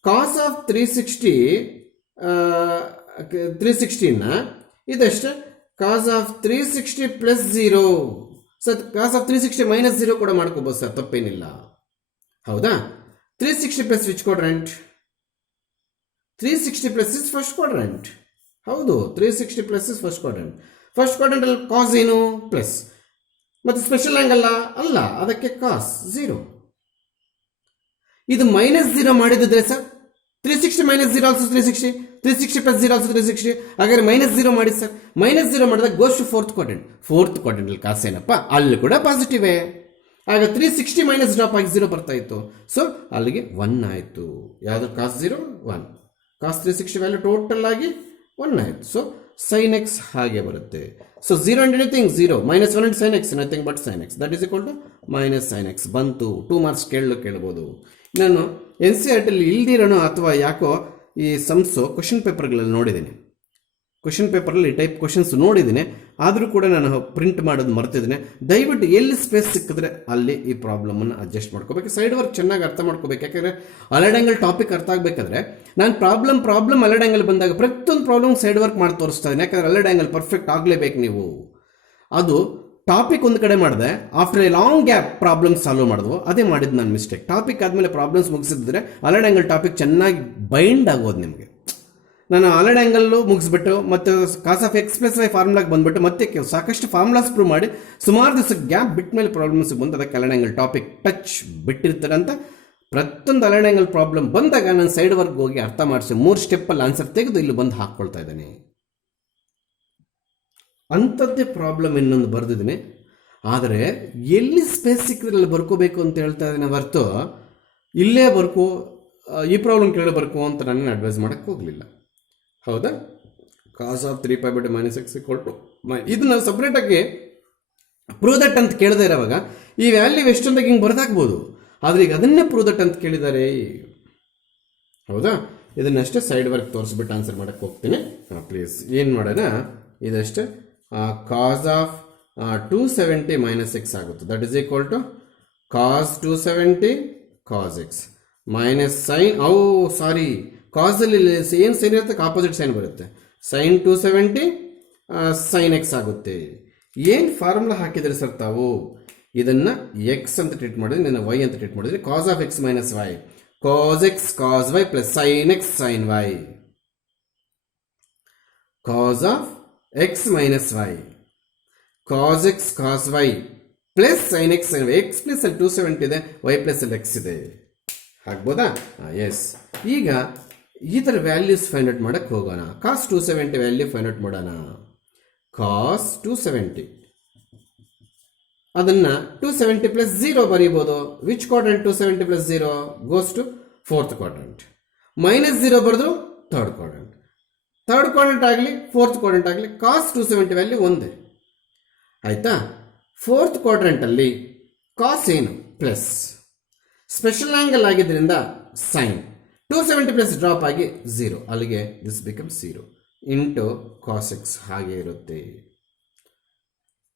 ಕಾಸ್ ಆಫ್ 360ನ ಇದಷ್ಟೇ, cos of 360 plus 0. Sir cos of 360 minus 0 ಕೂಡ ಮಾಡ್ಕೋಬೋದು ಸರ್, ತಪ್ಪೇನಿಲ್ಲ. ಹೌದಾ? 360 plus which quadrant? 360 plus is first quadrant. ಹೌದು, 360 plus is first quadrant. First quadrant ಅಲ್ಲಿ ಕಾಸ್ ಏನು? ಪ್ಲಸ್. ಮತ್ತು ಸ್ಪೆಷಲ್ ಆಂಗಲ್ ಅಲ್ಲ, ಅದಕ್ಕೆ ಕಾಸ್ 0. ಇದು -0 ಮಾಡಿದ್ರೆ sir 360 minus 0 also 360, 360 plus 0 also 360. ಹಾಗಾದ್ರೆ -0 ಮಾಡಿ ಸರ್. -0 ಮಾಡಿದಾಗ goes to fourth quadrant. Fourth quadrant ಅಲ್ಲಿ ಕಾಸ್ ಏನಪ್ಪ? ಅಲ್ಲಿ ಕೂಡ ಪಾಸಿಟಿವ್. ಆಗ 360 ಮೈನಸ್ ಡ್ರಾಪ್ ಆಗಿ 0 ಬರ್ತಾ ಇತ್ತು. ಸೊ ಅಲ್ಲಿಗೆ 1 ಆಯಿತು. ಯಾವುದು? ಕಾಸ್ 0 1, ಕಾಸ್ 360 ವ್ಯಾಲ್ಯೂ ಟೋಟಲ್ ಆಗಿ 1 ಆಯಿತು. ಸೊ ಸೈನ್ ಎಕ್ಸ್ ಹಾಗೆ ಬರುತ್ತೆ. So 0 and anything 0, -1 and sin x, nothing but sin x, that is equal to minus sin x ಬಂತು. 2 ಮಾರ್ಕ್ಸ್ ಕೇಳ್ಬೋದು. ನಾನು NCERT ಇಲ್ದಿರೋಣ ಅಥವಾ ಯಾಕೋ ಈ ಸಮ್ಸು ಕ್ವಶನ್ ಪೇಪರ್ಗಳಲ್ಲಿ ನೋಡಿದ್ದೀನಿ, ಕ್ವಶನ್ ಪೇಪರಲ್ಲಿ ಟೈಪ್ ಕ್ವಶನ್ಸ್ ನೋಡಿದ್ದೀನಿ, ಆದರೂ ಕೂಡ ನಾನು ಪ್ರಿಂಟ್ ಮಾಡೋದು ಮರ್ತಿದ್ದೀನಿ. ದಯವಿಟ್ಟು ಎಲ್ಲಿ ಸ್ಪೇಸ್ ಸಿಕ್ಕಿದ್ರೆ ಅಲ್ಲಿ ಈ ಪ್ರಾಬ್ಲಮನ್ನು ಅಡ್ಜಸ್ಟ್ ಮಾಡ್ಕೋಬೇಕು. ಸೈಡ್ ವರ್ಕ್ ಚೆನ್ನಾಗಿ ಅರ್ಥ ಮಾಡ್ಕೋಬೇಕು. ಯಾಕಂದರೆ ಅಲೈಡ್ ಆಂಗಲ್ ಟಾಪಿಕ್ ಅರ್ಥ ಆಗಬೇಕಾದ್ರೆ ನಾನು ಪ್ರಾಬ್ಲಮ್ ಅಲೈಡ್ ಆಂಗಲ್ ಬಂದಾಗ ಪ್ರತಿಯೊಂದು ಪ್ರಾಬ್ಲಮ್ ಸೈಡ್ ವರ್ಕ್ ಮಾಡಿ ತೋರಿಸ್ತಾ ಇದ್ದೀನಿ. ಯಾಕಂದರೆ ಅಲೈಡ್ ಆಂಗಲ್ ಪರ್ಫೆಕ್ಟ್ ಆಗಲೇಬೇಕು ನೀವು. ಅದು ಟಾಪಿಕ್ ಒಂದು ಕಡೆ ಮಾಡಿದೆ, after A long gap problem solve ಮಾಡಿದ್ವು. ಅದೇ ಮಾಡಿದ್ದು ನಾನು ಮಿಸ್ಟೇಕ್. ಟಾಪಿಕ್ ಆದಮೇಲೆ ಪ್ರಾಬ್ಲಮ್ಸ್ ಮುಗಿಸಿದ್ರೆ ಅಲೈಡ್ ಆಂಗಲ್ ಟಾಪಿಕ್ ಚೆನ್ನಾಗಿ ಬೈಂಡ್ ಆಗೋದು ನಿಮಗೆ. ನಾನು ಅಲೈಡ್ ಆಂಗಲ್ಲು ಮುಗಿಸ್ಬಿಟ್ಟು ಮತ್ತು ಕಾಸ್ ಆಫ್ ಎಕ್ಸ್ ಪ್ಲಸ್ ವೈ ಫಾರ್ಮುಲಾಗೆ ಬಂದುಬಿಟ್ಟು ಮತ್ತೆ ಸಾಕಷ್ಟು ಫಾರ್ಮುಲಾಸ್ ಪ್ರೂವ್ ಮಾಡಿ ಸುಮಾರು ದಿವಸಕ್ಕೆ ಗ್ಯಾಪ್ ಬಿಟ್ಟ ಮೇಲೆ ಪ್ರಾಬ್ಲಮ್ಸ್ ಬಂದು ಅದಕ್ಕೆ ಅಲೈಡ್ ಆಂಗಲ್ ಟಾಪಿಕ್ ಟಚ್ ಬಿಟ್ಟಿರ್ತಾರೆ ಅಂತ ಪ್ರತಿಯೊಂದು ಅಲೈಡ್ ಆಂಗಲ್ ಪ್ರಾಬ್ಲಮ್ ಬಂದಾಗ ನಾನು ಸೈಡ್ ವರ್ಕ್ ಹೋಗಿ ಅರ್ಥ ಮಾಡಿಸಿ 3 ಸ್ಟೆಪ್ಪಲ್ಲಿ ಆನ್ಸರ್ ತೆಗೆದು ಇಲ್ಲಿ ಬಂದು ಹಾಕ್ಕೊಳ್ತಾ ಇದ್ದೇನೆ. ಅಂಥದ್ದೇ ಪ್ರಾಬ್ಲಮ್ ಇನ್ನೊಂದು ಬರೆದಿದ್ದೀನಿ. ಆದರೆ ಎಲ್ಲಿ ಸ್ಪೇಸ್ ಸಿಕ್ಕಿದ್ರಲ್ಲಿ ಬರ್ಕೋಬೇಕು ಅಂತ ಹೇಳ್ತಾ ಇದ್ದೀನಿ ಹೊರತು ಇಲ್ಲೇ ಬರ್ಕೋ ಈ ಪ್ರಾಬ್ಲಮ್ ಕೇಳಿ ಬರ್ಕೋ ಅಂತ ನಾನು ಅಡ್ವೈಸ್ ಮಾಡೋಕ್ಕೆ ಹೋಗಲಿಲ್ಲ. ಹೌದಾ? ಕಾಸ್ ಆಫ್ 3π - x = ಇದನ್ನ ಸಪ್ರೇಟಾಗಿ ಪ್ರೂವ್ ದಟ್ ಅಂತ ಕೇಳದೇ ಇರೋವಾಗ ಈ ವ್ಯಾಲ್ಯೂ ಎಷ್ಟೊಂದಾಗಿ ಹಿಂಗೆ ಬರ್ದಾಕ್ಬೋದು. ಆದರೆ ಈಗ ಅದನ್ನೇ ಪ್ರೂವ್ ದಟ್ ಅಂತ ಕೇಳಿದ್ದಾರೆ. ಹೌದಾ? ಇದನ್ನಷ್ಟೇ ಸೈಡ್ ವರ್ಕ್ ತೋರಿಸ್ಬಿಟ್ಟು ಆನ್ಸರ್ ಮಾಡೋಕ್ಕೆ ಹೋಗ್ತೀನಿ. ಪ್ಲೀಸ್ ಏನು ಮಾಡೋಣ, ಇದಷ್ಟೇ ಕಾಸ್ ಆಫ್ 270 ಮೈನಸ್ ಎಕ್ಸ್ ಆಗುತ್ತೆ. That is equal to cos 270 cos x minus sine sorry ಕಾಸಲ್ಲಿ ಏನು ಸೈನ್ ಇರುತ್ತೆ, ಆಪೋಸಿಟ್ ಸೈನ್ ಬರುತ್ತೆ. ಸೈನ್ 270 ಸೈನ್ ಎಕ್ಸ್ ಆಗುತ್ತೆ. ಏನು ಫಾರ್ಮುಲಾ ಹಾಕಿದ್ರೆ ಸರ್ ತಾವು, ಇದನ್ನು ಎಕ್ಸ್ ಅಂತ ಟ್ರೀಟ್ ಮಾಡಿದ್ರೆ, ನನ್ನ ವೈ ಅಂತ ಟ್ರೀಟ್ ಮಾಡಿದ್ರೆ, cos of X minus y, cos X cos Y plus sine x sine y, cos of X minus y, cos X cos Y plus sine x sine y. X plus ಅಲ್ಲಿ 270 ಇದೆ, Y plus ಅಲ್ಲಿ X ಇದೆ. ಆಗ್ಬೋದಾ? S. ಈಗ ಈ ಥರ values find out ಮಾಡಕ್ಕೆ ಹೋಗೋಣ. ಕಾಸ್ 270 ವ್ಯಾಲ್ಯೂ ಫೈಂಡ್ ಔಟ್ ಮಾಡೋಣ. ಕಾಸ್ 270 ಅದನ್ನು 270 ಪ್ಲಸ್ 0 ಬರೀಬೋದು. Which quadrant 270 plus 0 goes to fourth quadrant. Minus 0 ಬರೆದ್ರು ಥರ್ಡ್ ಕ್ವಾಡ್ರೆಂಟ್. ಥರ್ಡ್ ಕ್ವಾಡ್ರೆಂಟ್ ಆಗಲಿ ಫೋರ್ತ್ ಕ್ವಾಡ್ರೆಂಟ್ ಆಗಲಿ ಕಾಸ್ 270 ವ್ಯಾಲ್ಯೂ ಒಂದೇ. ಆಯಿತಾ? ಫೋರ್ತ್ ಕ್ವಾಡ್ರೆಂಟಲ್ಲಿ ಕಾಸ್ ಏನು ಪ್ಲಸ್ ಸ್ಪೆಷಲ್ ಆ್ಯಂಗಲ್ ಆಗಿದ್ದರಿಂದ ಸೈನ್ 270 ಪ್ಲಸ್ ಡ್ರಾಪ್ ಆಗಿ 0, ಅಲ್ಲಿಗೆ this become 0 into cos x ಹಾಗೆ ಇರುತ್ತೆ.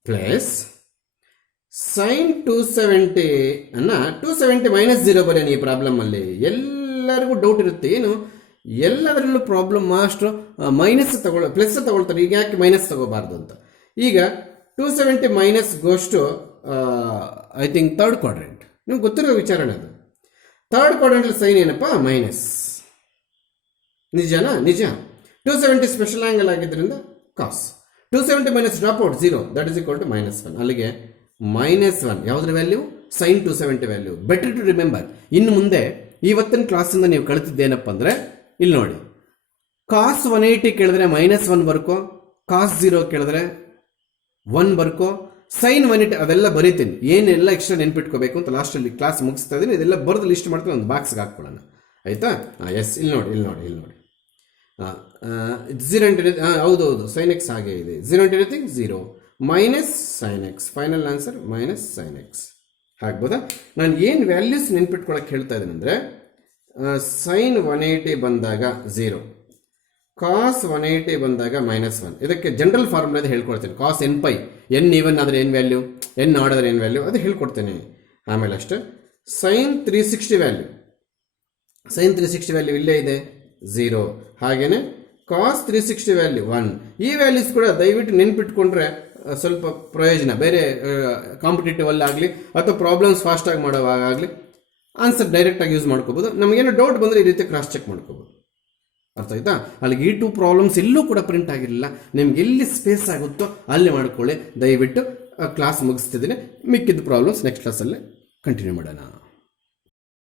ಪ್ಲಸ್ ಸೈನ್ 270 ಅನ್ನು 270 ಮೈನಸ್ 0 ಬರೆಯೋಣ. ಈ ಪ್ರಾಬ್ಲಮಲ್ಲಿ ಎಲ್ಲರಿಗೂ ಡೌಟ್ ಇರುತ್ತೆ, ಏನು ಎಲ್ಲದರಲ್ಲೂ ಪ್ರಾಬ್ಲಮ್ ಮಾಸ್ಟ್ರು ಮೈನಸ್ ಪ್ಲಸ್ ತಗೊಳ್ತಾರೆ, ಈಗ ಯಾಕೆ ಮೈನಸ್ ತಗೋಬಾರ್ದು ಅಂತ. ಈಗ 270 minus goes to I think third quadrant. ನಿಮ್ಗೆ ಗೊತ್ತಿರೋ ವಿಚಾರಣೆ ಅದು. ಥರ್ಡ್ ಕ್ವಾಡ್ರೆಂಟಲ್ಲಿ ಸೈನ್ ಏನಪ್ಪ, ಮೈನಸ್. ನಿಜನಾ? ನಿಜ. 270 ಸ್ಪೆಷಲ್ ಆ್ಯಂಗಲ್ ಆಗಿದ್ದರಿಂದ cos 270 minus drop out 0, that is equal to -1. ಅಲ್ಲಿಗೆ -1 ಯಾವುದ್ರ value, sine 270 value. Better to remember. ಇನ್ನು ಮುಂದೆ ಇವತ್ತಿನ ಕ್ಲಾಸಿಂದ ನೀವು ಕಲಿತಿದ್ದೇನಪ್ಪ ಅಂದರೆ, ಇಲ್ಲಿ ನೋಡಿ, ಕಾಸ್ 180 ಕೇಳಿದ್ರೆ -1 ಬರ್ಕೋ, ಕಾಸ್ 0 ಕೇಳಿದ್ರೆ 1 ಬರ್ಕೋ, ಸೈನ್ 180 ಅದೆಲ್ಲ ಬರೀತೀನಿ. ಏನೆಲ್ಲ ಎಕ್ಸ್ಟ್ರಾ ನೆನ್ಪಿಟ್ಕೋಬೇಕು ಅಂತ ಲಾಸ್ಟಲ್ಲಿ ಕ್ಲಾಸ್ ಮುಗಿಸ್ತಾ ಇದ್ದೀನಿ. ಇದೆಲ್ಲ ಬರೆದು ಲಿಸ್ಟ್ ಮಾಡ್ಕೊಂಡು ಒಂದು ಬಾಕ್ಸ್ಗೆ ಹಾಕ್ಕೊಳ್ಳೋಣ. ಆಯಿತಾ? ಎಸ್. ಇಲ್ಲಿ ನೋಡಿ 0 ಇಂಟು ಹೌದು ಸೈನ್ ಎಕ್ಸ್ ಹಾಗೆ ಇದೆ. 0 into anything 0 minus sine x. Final answer minus sine x. ಆಗ್ಬೋದಾ? ನಾನು ಏನು ವ್ಯಾಲ್ಯೂಸ್ ನೆನ್ಪಿಟ್ಕೊಳಕ್ಕೆ ಹೇಳ್ತಾ ಇದ್ದೀನಿ ಅಂದರೆ, ಸೈನ್ 180 ಬಂದಾಗ 0, ಕಾಸ್ 180 ಬಂದಾಗ -1. ಇದಕ್ಕೆ ಜನರಲ್ ಫಾರ್ಮುಲಾ ಹೇಳ್ಕೊಡ್ತೀನಿ. ಕಾಸ್ n ಪೈ, n ಈವನ್ ಆದರೆ ಏನು ವ್ಯಾಲ್ಯೂ, n ಆಡ್ ಆದರೆ ಏನು ವ್ಯಾಲ್ಯೂ, ಅದು ಹೇಳ್ಕೊಡ್ತೇನೆ. ಆಮೇಲೆ ಅಷ್ಟೇ ಸೈನ್ 360 ವ್ಯಾಲ್ಯೂ, ಸೈನ್ 360 ವ್ಯಾಲ್ಯೂ ಇಲ್ಲೇ ಇದೆ 0. ಹಾಗೆಯೇ ಕಾಸ್ 360 ವ್ಯಾಲ್ಯೂ 1. ಈ ವ್ಯಾಲ್ಯೂಸ್ ಕೂಡ ದಯವಿಟ್ಟು ನೆನ್ಪಿಟ್ಕೊಂಡ್ರೆ ಸ್ವಲ್ಪ ಪ್ರಯೋಜನ. ಬೇರೆ ಕಾಂಪಿಟೇಟಿವ್ ಅಲ್ಲಾಗಲಿ ಅಥವಾ ಪ್ರಾಬ್ಲಮ್ಸ್ ಫಾಸ್ಟಾಗಿ ಮಾಡೋವಾಗಲಿ ಆನ್ಸರ್ ಡೈರೆಕ್ಟಾಗಿ ಯೂಸ್ ಮಾಡ್ಕೋಬೋದು. ನಮಗೇನೋ ಡೌಟ್ ಬಂದರೆ ಈ ರೀತಿ ಕ್ರಾಸ್ ಚೆಕ್ ಮಾಡ್ಕೋಬೋದು. ಅರ್ಥ ಆಯ್ತಾ? ಅಲ್ಲಿಗೆ ಈ 2 ಪ್ರಾಬ್ಲಮ್ಸ್ ಎಲ್ಲೂ ಕೂಡ ಪ್ರಿಂಟ್ ಆಗಿರಲಿಲ್ಲ. ನಿಮ್ಗೆ ಎಲ್ಲಿ ಸ್ಪೇಸ್ ಆಗುತ್ತೋ ಅಲ್ಲಿ ಮಾಡ್ಕೊಳ್ಳಿ. ದಯವಿಟ್ಟು ಕ್ಲಾಸ್ ಮುಗಿಸ್ತಿದ್ದೀನಿ. ಮಿಕ್ಕಿದ ಪ್ರಾಬ್ಲಮ್ಸ್ ನೆಕ್ಸ್ಟ್ ಕ್ಲಾಸಲ್ಲೇ ಕಂಟಿನ್ಯೂ ಮಾಡೋಣ.